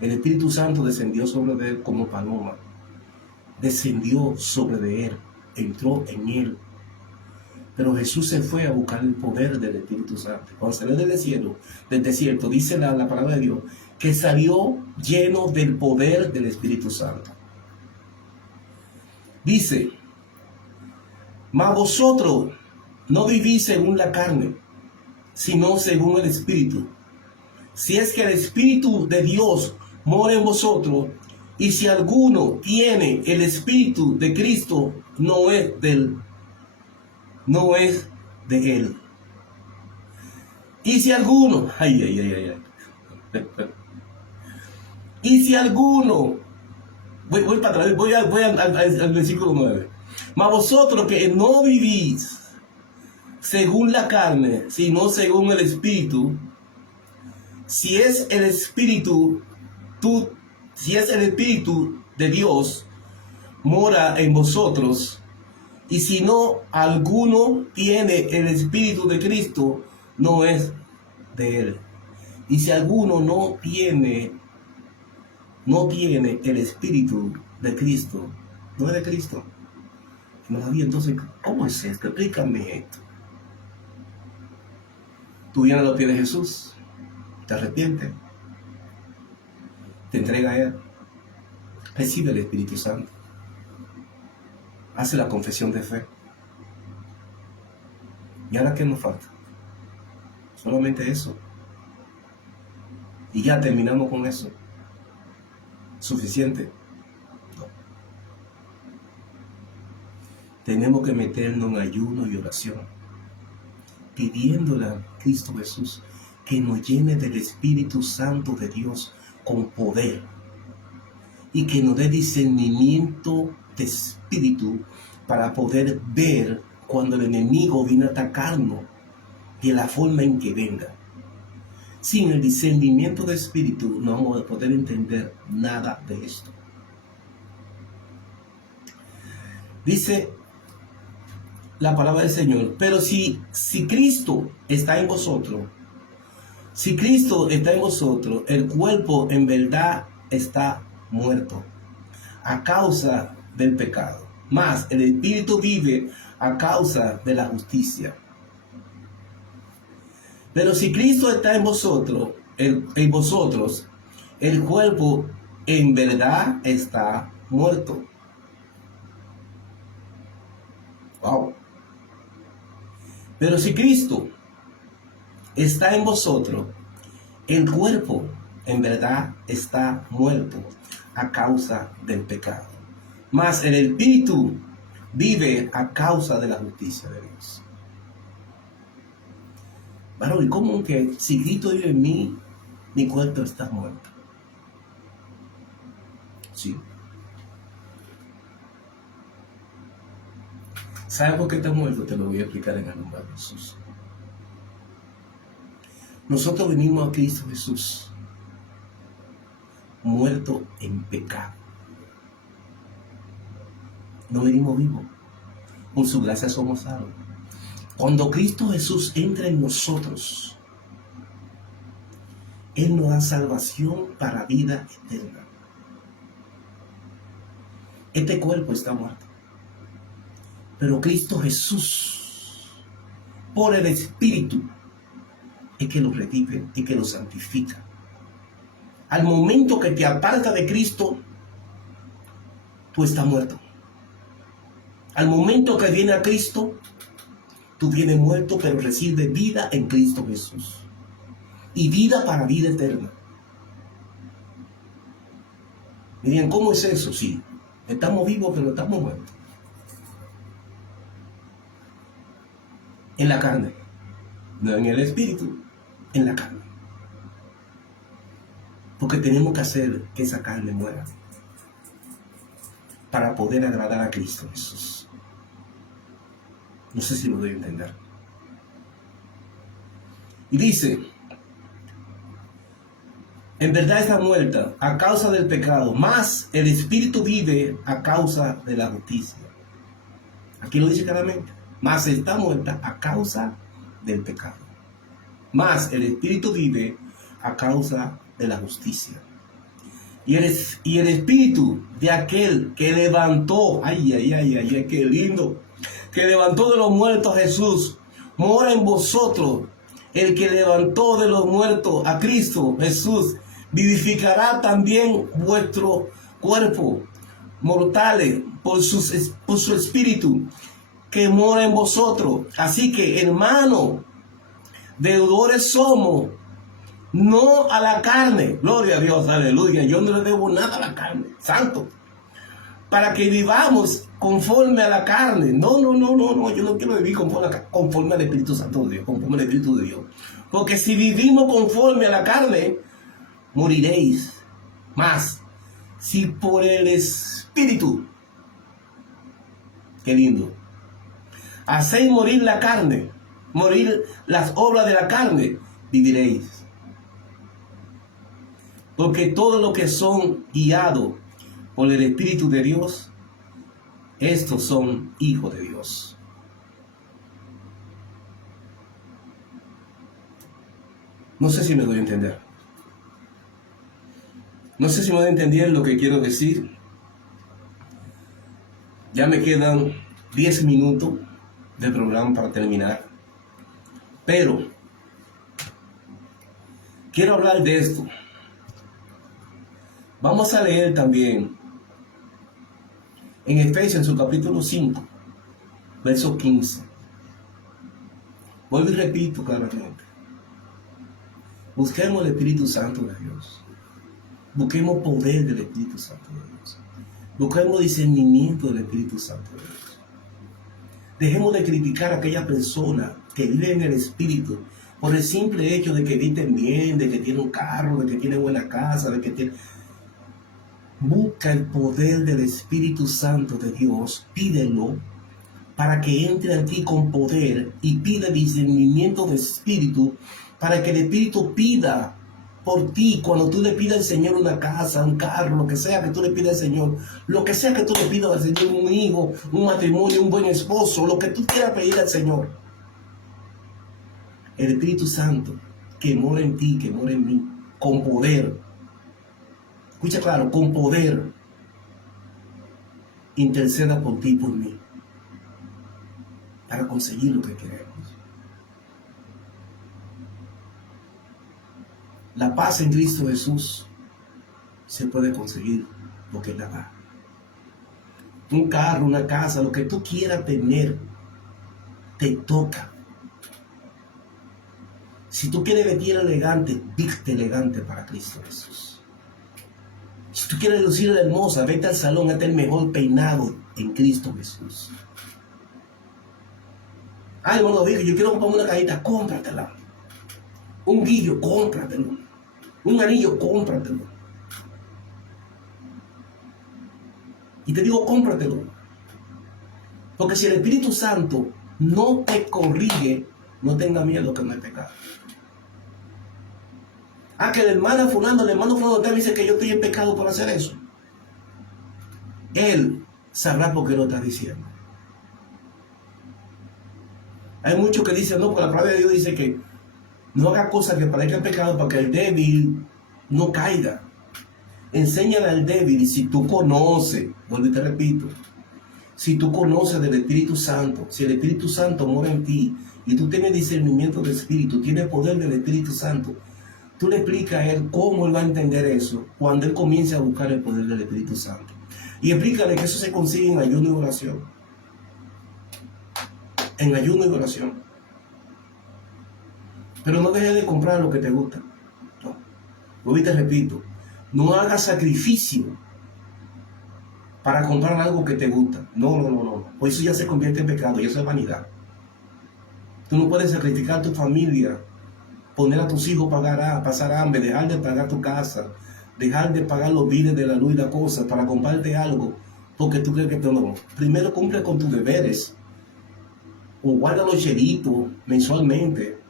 el Espíritu Santo descendió sobre él como paloma, descendió sobre él, entró en él. Pero Jesús se fue a buscar el poder del Espíritu Santo. Cuando salió del desierto, dice la palabra de Dios, que salió lleno del poder del Espíritu Santo. Dice, mas vosotros no vivís según la carne, sino según el Espíritu. Si es que el Espíritu de Dios mora en vosotros, y si alguno tiene el Espíritu de Cristo, no es de él. Y si alguno, y si alguno, voy para atrás, voy al versículo 9. Mas vosotros que no vivís según la carne, sino según el Espíritu, si es el Espíritu de Dios mora en vosotros, y si no alguno tiene el Espíritu de Cristo, no es de él. Y si alguno no tiene el Espíritu de Cristo, no es de Cristo. Entonces, ¿cómo es esto? Explícame esto. Tú vienes a los pies de Jesús, te arrepientes, te entrega a Él, recibe el Espíritu Santo, hace la confesión de fe. ¿Y ahora qué nos falta? Solamente eso. Y ya terminamos con eso. ¿Suficiente? No. Tenemos que meternos en ayuno y oración, pidiéndole a Cristo Jesús que nos llene del Espíritu Santo de Dios con poder y que nos dé discernimiento de espíritu para poder ver cuando el enemigo viene a atacarnos de la forma en que venga. Sin el discernimiento de espíritu no vamos a poder entender nada de esto. Dice la palabra del Señor, pero si Cristo está en vosotros, el cuerpo en verdad está muerto a causa del pecado, mas el espíritu vive a causa de la justicia. Pero si Cristo está en vosotros, el cuerpo en verdad está muerto. Wow. Pero si Cristo está en vosotros, el cuerpo en verdad está muerto a causa del pecado, mas el espíritu vive a causa de la justicia de Dios. Varón, ¿y cómo que si Cristo vive en mí, mi cuerpo está muerto? Sí. ¿Sabes por qué está muerto? Te lo voy a explicar en el nombre de Jesús. Nosotros venimos a Cristo Jesús muertos en pecado. No venimos vivos. Por su gracia somos salvos. Cuando Cristo Jesús entra en nosotros, Él nos da salvación para vida eterna. Este cuerpo está muerto. Pero Cristo Jesús, por el Espíritu, es que lo revive y que lo santifica. Al momento que te apartas de Cristo, tú estás muerto. Al momento que viene a Cristo, tú vienes muerto, pero recibes vida en Cristo Jesús. Y vida para vida eterna. Miren, ¿cómo es eso? Sí, estamos vivos, pero estamos muertos. En la carne, no en el espíritu, en la carne. Porque tenemos que hacer que esa carne muera para poder agradar a Cristo Jesús. No sé si lo doy a entender. Y dice, en verdad está muerta a causa del pecado, mas el espíritu vive a causa de la justicia. Aquí lo dice claramente, mas está muerta a causa del pecado. Mas el espíritu vive a causa de la justicia. Y el espíritu de aquel que levantó, ay, qué lindo, que levantó de los muertos a Jesús, mora en vosotros. El que levantó de los muertos a Cristo Jesús, vivificará también vuestro cuerpo mortales por su espíritu que mora en vosotros. Así que, hermanos, deudores somos, no a la carne. Gloria a Dios, aleluya. Yo no le debo nada a la carne, santo, para que vivamos conforme a la carne. No, yo no quiero vivir conforme al Espíritu Santo de Dios, conforme al Espíritu de Dios. Porque si vivimos conforme a la carne, moriréis. Mas, si por el Espíritu, qué lindo, hacéis morir la carne, morir las obras de la carne, viviréis. Porque todos los que son guiados por el Espíritu de Dios, estos son hijos de Dios. No sé si me doy a entender. No sé si me doy a entender lo que quiero decir. Ya me quedan 10 minutos de programa para terminar. Pero quiero hablar de esto. Vamos a leer también en Efesios, en su capítulo 5, verso 15. Vuelvo y repito claramente. Busquemos el Espíritu Santo de Dios. Busquemos poder del Espíritu Santo de Dios. Busquemos discernimiento del Espíritu Santo de Dios. Dejemos de criticar a aquella persona que vive en el Espíritu por el simple hecho de que visten bien, de que tiene un carro, de que tiene buena casa, de que tiene... Busca el poder del Espíritu Santo de Dios, pídelo para que entre en ti con poder y pide discernimiento de espíritu para que el Espíritu pida por ti. Cuando tú le pidas al Señor una casa, un carro, lo que sea que tú le pidas al Señor, lo que sea que tú le pidas al Señor, un hijo, un matrimonio, un buen esposo, lo que tú quieras pedir al Señor, el Espíritu Santo que mora en ti, que mora en mí, con poder. Escucha claro, con poder, interceda por ti y por mí, para conseguir lo que queremos. La paz en Cristo Jesús se puede conseguir porque Él la da. Un carro, una casa, lo que tú quieras tener, te toca. Si tú quieres vestir elegante, viste elegante para Cristo Jesús. Si tú quieres lucir hermosa, vete al salón, hazte el mejor peinado en Cristo Jesús. Ay, hermano, dije, yo quiero comprarme una cajita, cómpratela. Un guillo, cómpratelo. Un anillo, cómpratelo. Y te digo, cómpratelo. Porque si el Espíritu Santo no te corrige, no tenga miedo que no es pecado. Que el hermano fulano te dice que yo estoy en pecado por hacer eso. Él sabrá por qué lo está diciendo. Hay muchos que dicen, no, porque la palabra de Dios dice que no haga cosas que parezcan pecado para que el débil no caiga. Enséñale al débil, y si tú conoces, vuelvo y te repito, si tú conoces del Espíritu Santo, si el Espíritu Santo mora en ti y tú tienes discernimiento del Espíritu, tienes poder del Espíritu Santo, tú le explicas a él cómo él va a entender eso cuando él comience a buscar el poder del Espíritu Santo. Y explícale que eso se consigue en ayuno y oración. En ayuno y oración. Pero no dejes de comprar lo que te gusta. No. Hoy te repito, no hagas sacrificio para comprar algo que te gusta. No. Pues eso ya se convierte en pecado y eso es vanidad. Tú no puedes sacrificar a tu familia, poner a tus hijos a pasar hambre, dejar de pagar tu casa, dejar de pagar los biles de la luz y la cosa para comprarte algo, porque tú crees que no. Primero cumple con tus deberes, o guarda los chelitos mensualmente.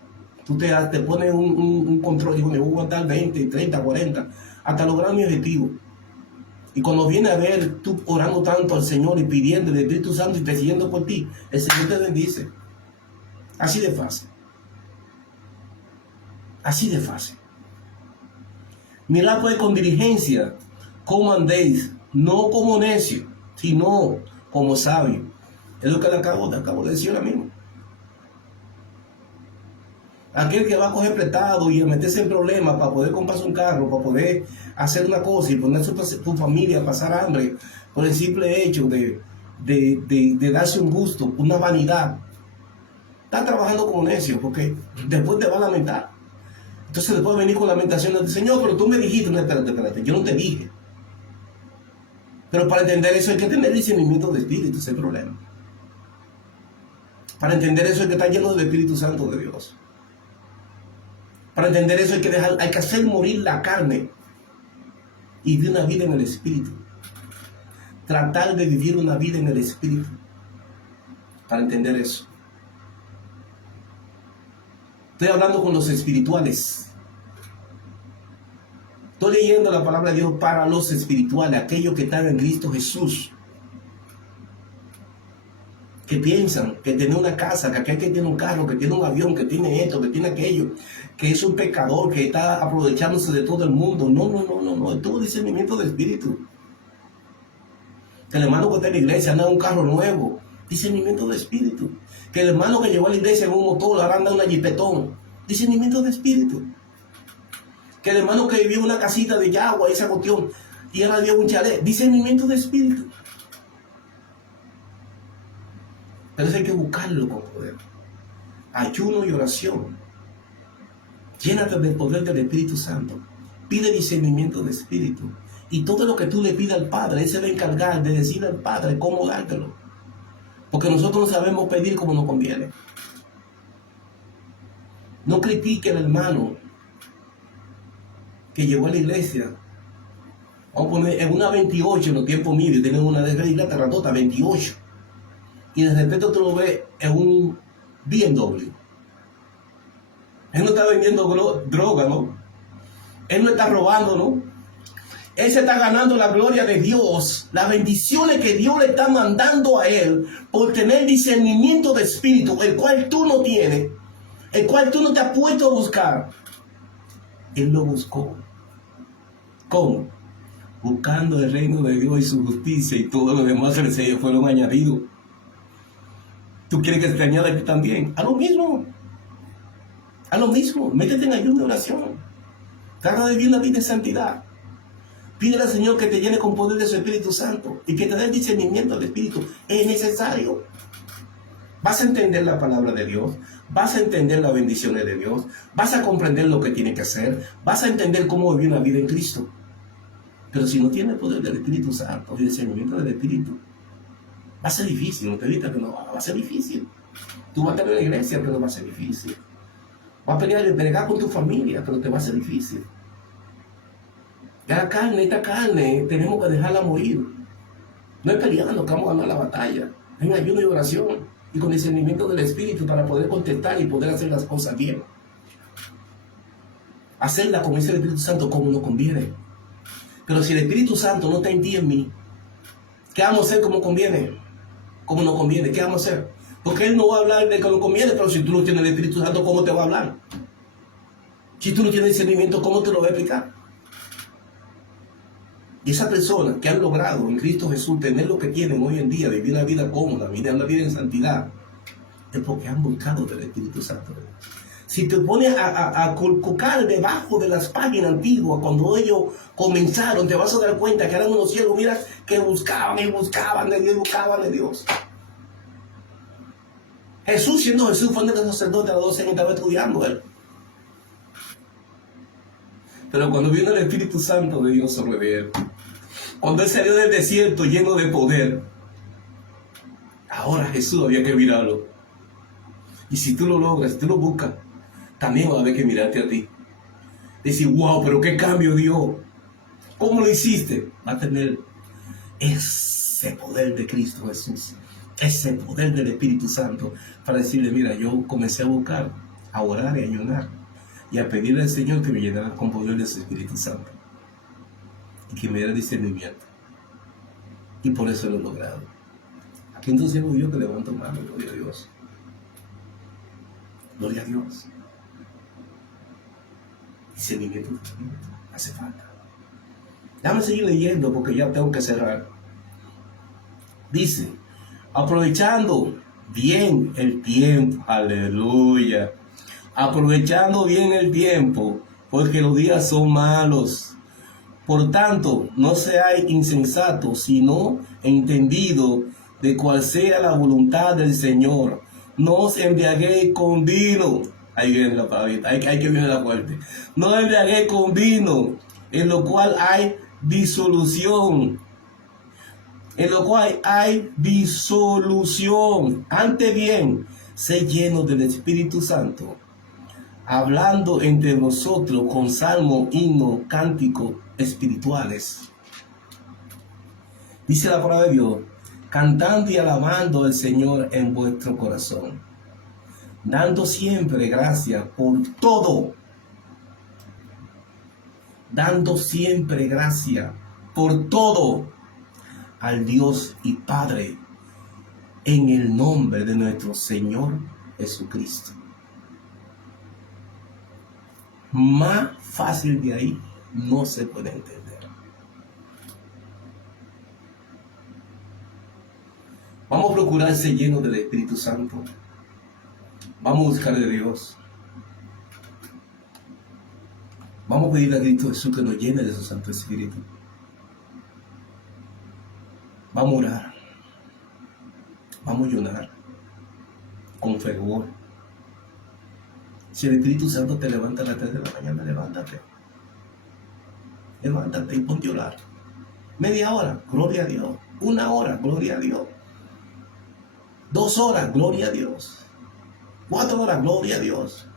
Tú te pones un control y voy a aguantar 20, 30, 40, hasta lograr mi objetivo. Y cuando viene a ver tú orando tanto al Señor y pidiendo el Espíritu Santo y pidiendo por ti, el Señor te bendice. Así de fácil. Así de fácil. Mirad pues con diligencia cómo andéis, no como necios, sino como sabios. Es lo que le acabo de decir ahora mismo. Aquel que va a coger prestado y a meterse en problemas para poder comprarse un carro, para poder hacer una cosa y poner su familia a pasar hambre por el simple hecho de darse un gusto, una vanidad, está trabajando como necio, porque después te va a lamentar. Entonces después venir con lamentaciones de Señor, pero tú me dijiste, no, espérate, yo no te dije. Pero para entender eso hay que tener discernimiento de espíritu, ese es el problema. Para entender eso hay que estar lleno del Espíritu Santo de Dios. Para entender eso hay que hacer morir la carne y vivir una vida en el Espíritu. Tratar de vivir una vida en el Espíritu. Para entender eso. Estoy hablando con los espirituales. Estoy leyendo la palabra de Dios para los espirituales, aquellos que están en Cristo Jesús. Que piensan que tiene una casa, que aquel que tiene un carro, que tiene un avión, que tiene esto, que tiene aquello, que es un pecador, que está aprovechándose de todo el mundo. No, es todo discernimiento de espíritu. Que el hermano que está en la iglesia anda en un carro nuevo, discernimiento de espíritu. Que el hermano que llegó a la iglesia en un motor ahora anda en una jipetón, discernimiento de espíritu. Que el hermano que vivió en una casita de yagua, esa cuestión, y ahora vive un chalet, discernimiento de espíritu. Pero eso hay que buscarlo con poder. Ayuno y oración. Llénate del poder del Espíritu Santo. Pide discernimiento de espíritu. Y todo lo que tú le pidas al Padre, Él se va a encargar de decirle al Padre cómo dártelo. Porque nosotros no sabemos pedir como nos conviene. No critique al hermano que llegó a la iglesia. Vamos a poner en una 28 en los tiempos míos. Yo tenía una de esas iglesias randota, 28. Y de repente tú lo ves en un BMW. Él no está vendiendo droga, ¿no? Él no está robando, ¿no? Él se está ganando la gloria de Dios, las bendiciones que Dios le está mandando a él por tener discernimiento de espíritu, el cual tú no tienes, el cual tú no te has puesto a buscar. Él lo buscó. ¿Cómo? Buscando el reino de Dios y su justicia, y todo lo demás se fueron añadidos. ¿Tú quieres que se te añada a ti también? A lo mismo. A lo mismo. Métete en ayuno y oración. Trata de vivir una vida de santidad. Pídele al Señor que te llene con poder de su Espíritu Santo y que te dé el discernimiento del Espíritu. Es necesario. Vas a entender la palabra de Dios. Vas a entender las bendiciones de Dios. Vas a comprender lo que tiene que hacer. Vas a entender cómo vivir una vida en Cristo. Pero si no tienes el poder del Espíritu Santo y el discernimiento del Espíritu, va a ser difícil. No te digas que no va a ser difícil. Tú vas a tener la iglesia, pero va a ser difícil. Vas a pelear con tu familia, pero te va a ser difícil. Esta carne, tenemos que dejarla morir. No es peleando que vamos a ganar la batalla. En ayuno y oración y con discernimiento del Espíritu para poder contestar y poder hacer las cosas bien. hacerla como dice el Espíritu Santo, como nos conviene. Pero si el Espíritu Santo no está en ti y en mí, ¿qué vamos a hacer como conviene? Como nos conviene, ¿qué vamos a hacer? Porque Él no va a hablar de que nos conviene, pero si tú no tienes el Espíritu Santo, ¿cómo te va a hablar? Si tú no tienes discernimiento, ¿cómo te lo va a explicar? Y esas personas que han logrado en Cristo Jesús tener lo que tienen hoy en día, vivir una vida cómoda, vivir una vida en santidad, es porque han buscado del Espíritu Santo. Si te pones a colcar debajo de las páginas antiguas, cuando ellos comenzaron, te vas a dar cuenta que eran unos ciegos, mira, que buscaban y buscaban de Dios, buscaban de Dios. Jesús, siendo Jesús, fue de los sacerdotes a los 12 años, estaba estudiando él. Pero cuando vino el Espíritu Santo de Dios sobre él, cuando él salió del desierto lleno de poder, ahora Jesús había que mirarlo. Y si tú lo logras, si tú lo buscas, también va a haber que mirarte a ti. Decir, wow, pero qué cambio dio. ¿Cómo lo hiciste? Va a tener ese poder de Cristo Jesús, ese poder del Espíritu Santo, para decirle, mira, yo comencé a buscar, a orar y a ayunar, y a pedirle al Señor que me llenara con poder de su Espíritu Santo, y que me diera discernimiento. Y por eso lo he logrado. Aquí entonces yo que levanto mano, gloria a Dios. Gloria a Dios. Discernimiento hace falta. Déjame seguir leyendo porque ya tengo que cerrar. Dice, aprovechando bien el tiempo, aleluya, aprovechando bien el tiempo, porque los días son malos. Por tanto, no seáis insensatos, sino entendido de cuál sea la voluntad del Señor. No os embriaguéis con vino. Ahí viene la palabrita, hay que viene la fuerte. No os embriaguéis con vino, en lo cual hay disolución. En lo cual hay disolución. Antes bien, sé lleno del Espíritu Santo, hablando entre vosotros con salmos, himnos, cánticos espirituales. Dice la palabra de Dios, cantando y alabando al Señor en vuestro corazón, dando siempre gracias por todo, dando siempre gracias por todo al Dios y Padre, en el nombre de nuestro Señor Jesucristo. Más fácil de ahí no se puede entender. Vamos a procurar ser llenos del Espíritu Santo. Vamos a buscar de Dios. Vamos a pedirle a Cristo Jesús que nos llene de su Santo Espíritu. Vamos a orar. Vamos a ayunar con fervor. Si el Espíritu Santo te levanta a las 3 de la mañana, levántate. Levántate y ponte a orar. Media hora, gloria a Dios. 1 hora, gloria a Dios. 2 horas, gloria a Dios. 4 horas, gloria a Dios.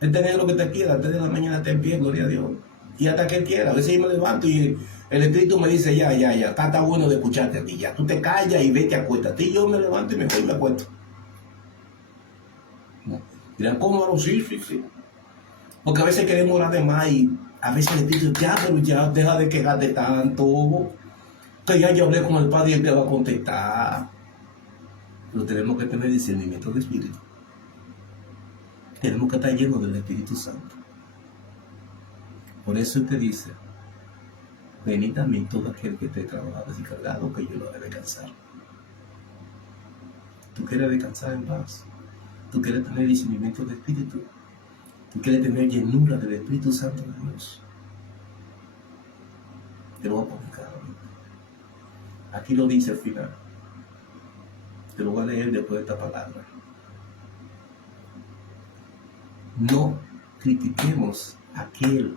Él tiene lo que te quiera, a las 3 de la mañana te en pie, gloria a Dios. Y hasta que Él quiera. A veces yo me levanto y el Espíritu me dice, ya, está bueno de escucharte a ti, ya. Tú te callas y vete, acuéstate. Y yo me levanto y me voy y me acuesto. ¿No? Dirán, ¿cómo no? Sí. Porque a veces queremos orar de más y a veces el Espíritu dice, ya, pero ya, deja de quejarte tanto. Que ya yo hablé con el Padre y Él te va a contestar. Pero tenemos que tener discernimiento de espíritu. Tenemos que estar llenos del Espíritu Santo. Por eso Él te dice, venid a mí todo aquel que esté trabajado y cargado, que yo lo haré descansar. Tú quieres descansar en paz. Tú quieres tener discernimiento de espíritu. Tú quieres tener llenura del Espíritu Santo de Dios. Te lo voy a publicar ahorita. Aquí lo dice al final. Te lo voy a leer después de esta palabra. No critiquemos a aquel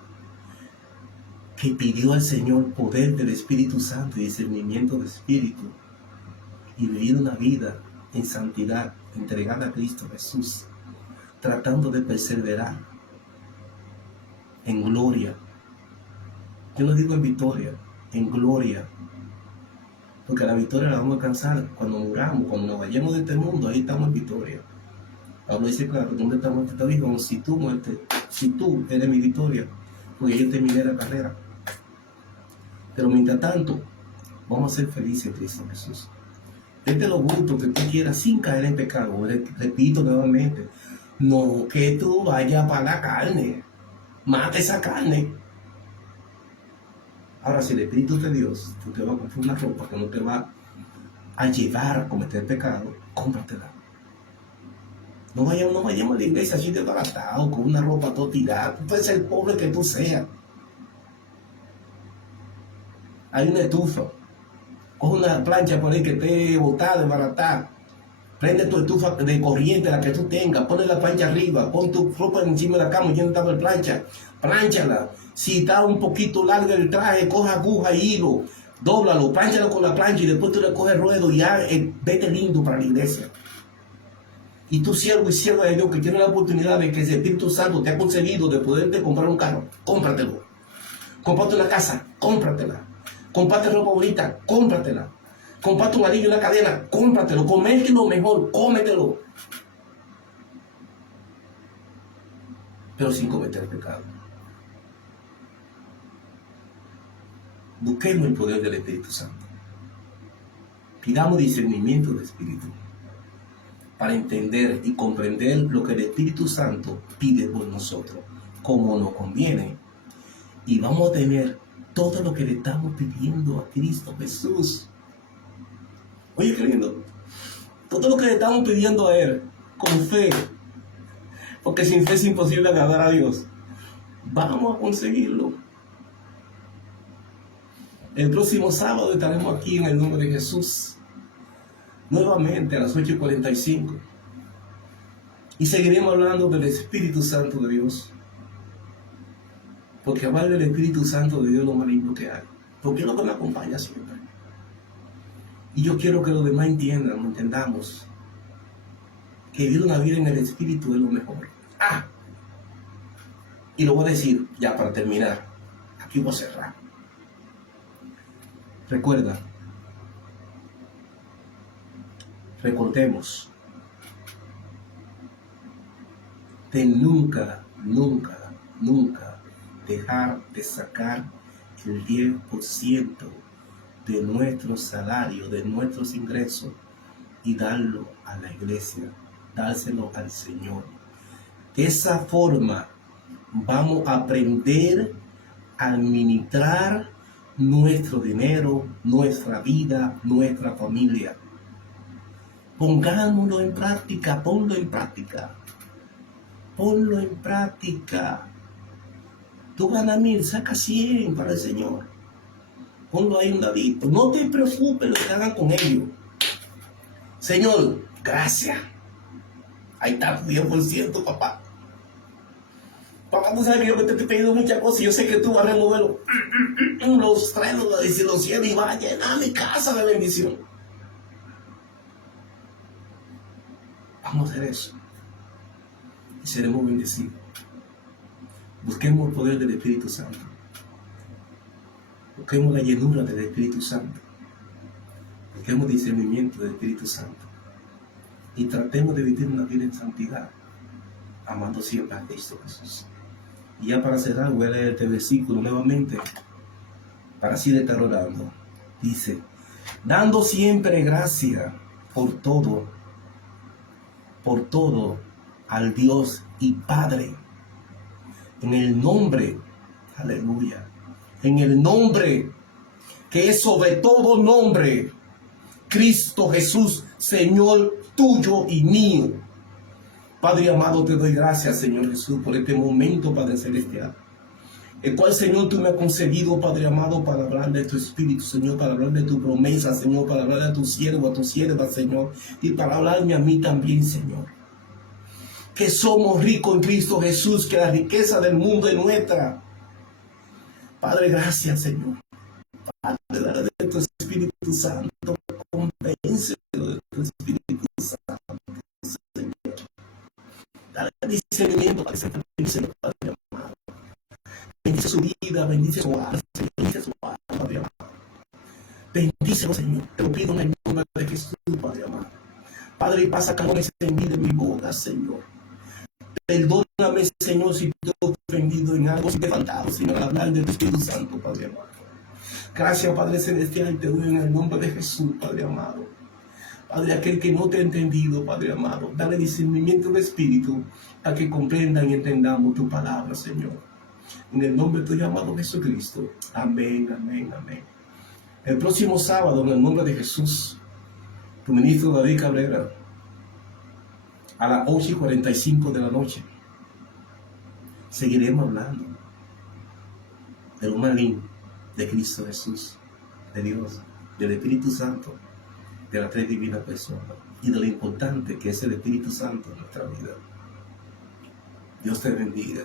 que pidió al Señor poder del Espíritu Santo y discernimiento de espíritu y vivir una vida en santidad entregada a Cristo Jesús, tratando de perseverar en gloria. Yo no digo en victoria, en gloria. Porque la victoria la vamos a alcanzar cuando muramos, cuando nos vayamos de este mundo, ahí estamos en victoria. Pablo dice, claro, ¿dónde está muerte está vivo? Si tú, muerte, si tú eres mi victoria, porque yo terminé la carrera. Pero mientras tanto, vamos a ser felices en Cristo Jesús. Dete los gustos que tú quieras sin caer en pecado. Repito nuevamente, no que tú vayas para la carne, mata esa carne. Ahora, si el Espíritu de Dios, tú te vas a comprar una ropa que no te va a llevar a cometer pecado, cómpratela. No vayamos a la iglesia así desbaratado, con una ropa toda tirada. Tú puedes ser pobre que tú seas. Hay una estufa. Coge una plancha por ahí que esté botada, desbaratada. Prende tu estufa de corriente, la que tú tengas. Ponle la plancha arriba. Pon tu ropa encima de la cama llena de plancha. Plánchala. Si está un poquito largo el traje, coja aguja y hilo. Dóblalo, plánchalo con la plancha y después tú le coges ruedo y ya vete lindo para la iglesia. Y tú, siervo y sierva de Dios, que tienes la oportunidad de que el Espíritu Santo te ha concedido de poderte comprar un carro, cómpratelo. Cómprate una casa, cómpratela. Cómprate ropa bonita, cómpratela. Cómprate un anillo y una cadena, cómpratelo. Comételo mejor, cómetelo. Pero sin cometer pecado. Busquemos el poder del Espíritu Santo. Pidamos discernimiento del Espíritu para entender y comprender lo que el Espíritu Santo pide por nosotros, como nos conviene. Y vamos a tener todo lo que le estamos pidiendo a Cristo Jesús. Oye, qué lindo. Todo lo que le estamos pidiendo a Él, con fe. Porque sin fe es imposible agradar a Dios. Vamos a conseguirlo. El próximo sábado estaremos aquí en el nombre de Jesús. Nuevamente a las 8:45. Y seguiremos hablando del Espíritu Santo de Dios. Porque hablar del Espíritu Santo de Dios es lo más lindo que hay. Porque es lo que me acompaña siempre. Y yo quiero que los demás entendamos que vivir una vida en el Espíritu es lo mejor. Y lo voy a decir ya para terminar. Aquí voy a cerrar. Recordemos de nunca dejar de sacar el 10% de nuestro salario, de nuestros ingresos y darlo a la iglesia, dárselo al Señor. De esa forma vamos a aprender a administrar nuestro dinero, nuestra vida, nuestra familia. Pongámoslo en práctica, ponlo en práctica. Ponlo en práctica. Tú ganas 1,000, saca 100 para el Señor. Ponlo ahí un ladito. No te preocupes lo que hagan con ellos. Señor, gracias. Ahí está tu 10%, papá. Papá, tú sabes que yo te he pedido muchas cosas y yo sé que tú vas a remover los trenos de los cielos y vas a llenar mi casa de bendición. Vamos a hacer eso. Y seremos bendecidos. Busquemos el poder del Espíritu Santo. Busquemos la llenura del Espíritu Santo. Busquemos discernimiento del Espíritu Santo. Y tratemos de vivir una vida en santidad, amando siempre a Cristo Jesús. Y ya para cerrar, voy a leer este versículo nuevamente, para así de estar orando. Dice, dando siempre gracia por todo al Dios y Padre, en el nombre, aleluya, en el nombre que es sobre todo nombre, Cristo Jesús, Señor tuyo y mío. Padre amado, te doy gracias, Señor Jesús, por este momento, Padre Celestial, el cual, Señor, tú me has concedido, Padre amado, para hablar de tu Espíritu, Señor, para hablar de tu promesa, Señor, para hablar a tu siervo, a tu sierva, Señor, y para hablarme a mí también, Señor. Que somos ricos en Cristo Jesús, que la riqueza del mundo es nuestra. Padre, gracias, Señor. Padre, dale de tu Espíritu Santo, convéncelo de tu Espíritu Santo, Señor. Dale discernimiento, Padre amado. Bendice su vida, bendice su alma, bendice su alma, Padre amado. Bendícelo, Señor. Te lo pido en el nombre de Jesús, Padre amado. Padre, pasa calor encendido en mi boca, Señor. Perdóname, Señor, si te he ofendido en algo, si te he faltado, Señor, al hablar de tu Espíritu Santo, Padre amado. Gracias, Padre Celestial, y te doy en el nombre de Jesús, Padre amado. Padre, aquel que no te ha entendido, Padre amado, dale discernimiento de espíritu para que comprendan y entendamos tu palabra, Señor. En el nombre de tu amado Jesucristo. Amén, amén, amén. El próximo sábado, en el nombre de Jesús, tu ministro David Cabrera, a las 8:45 de la noche, seguiremos hablando del humanismo de Cristo Jesús, de Dios, del Espíritu Santo, de las tres divinas personas y de lo importante que es el Espíritu Santo en nuestra vida. Dios te bendiga.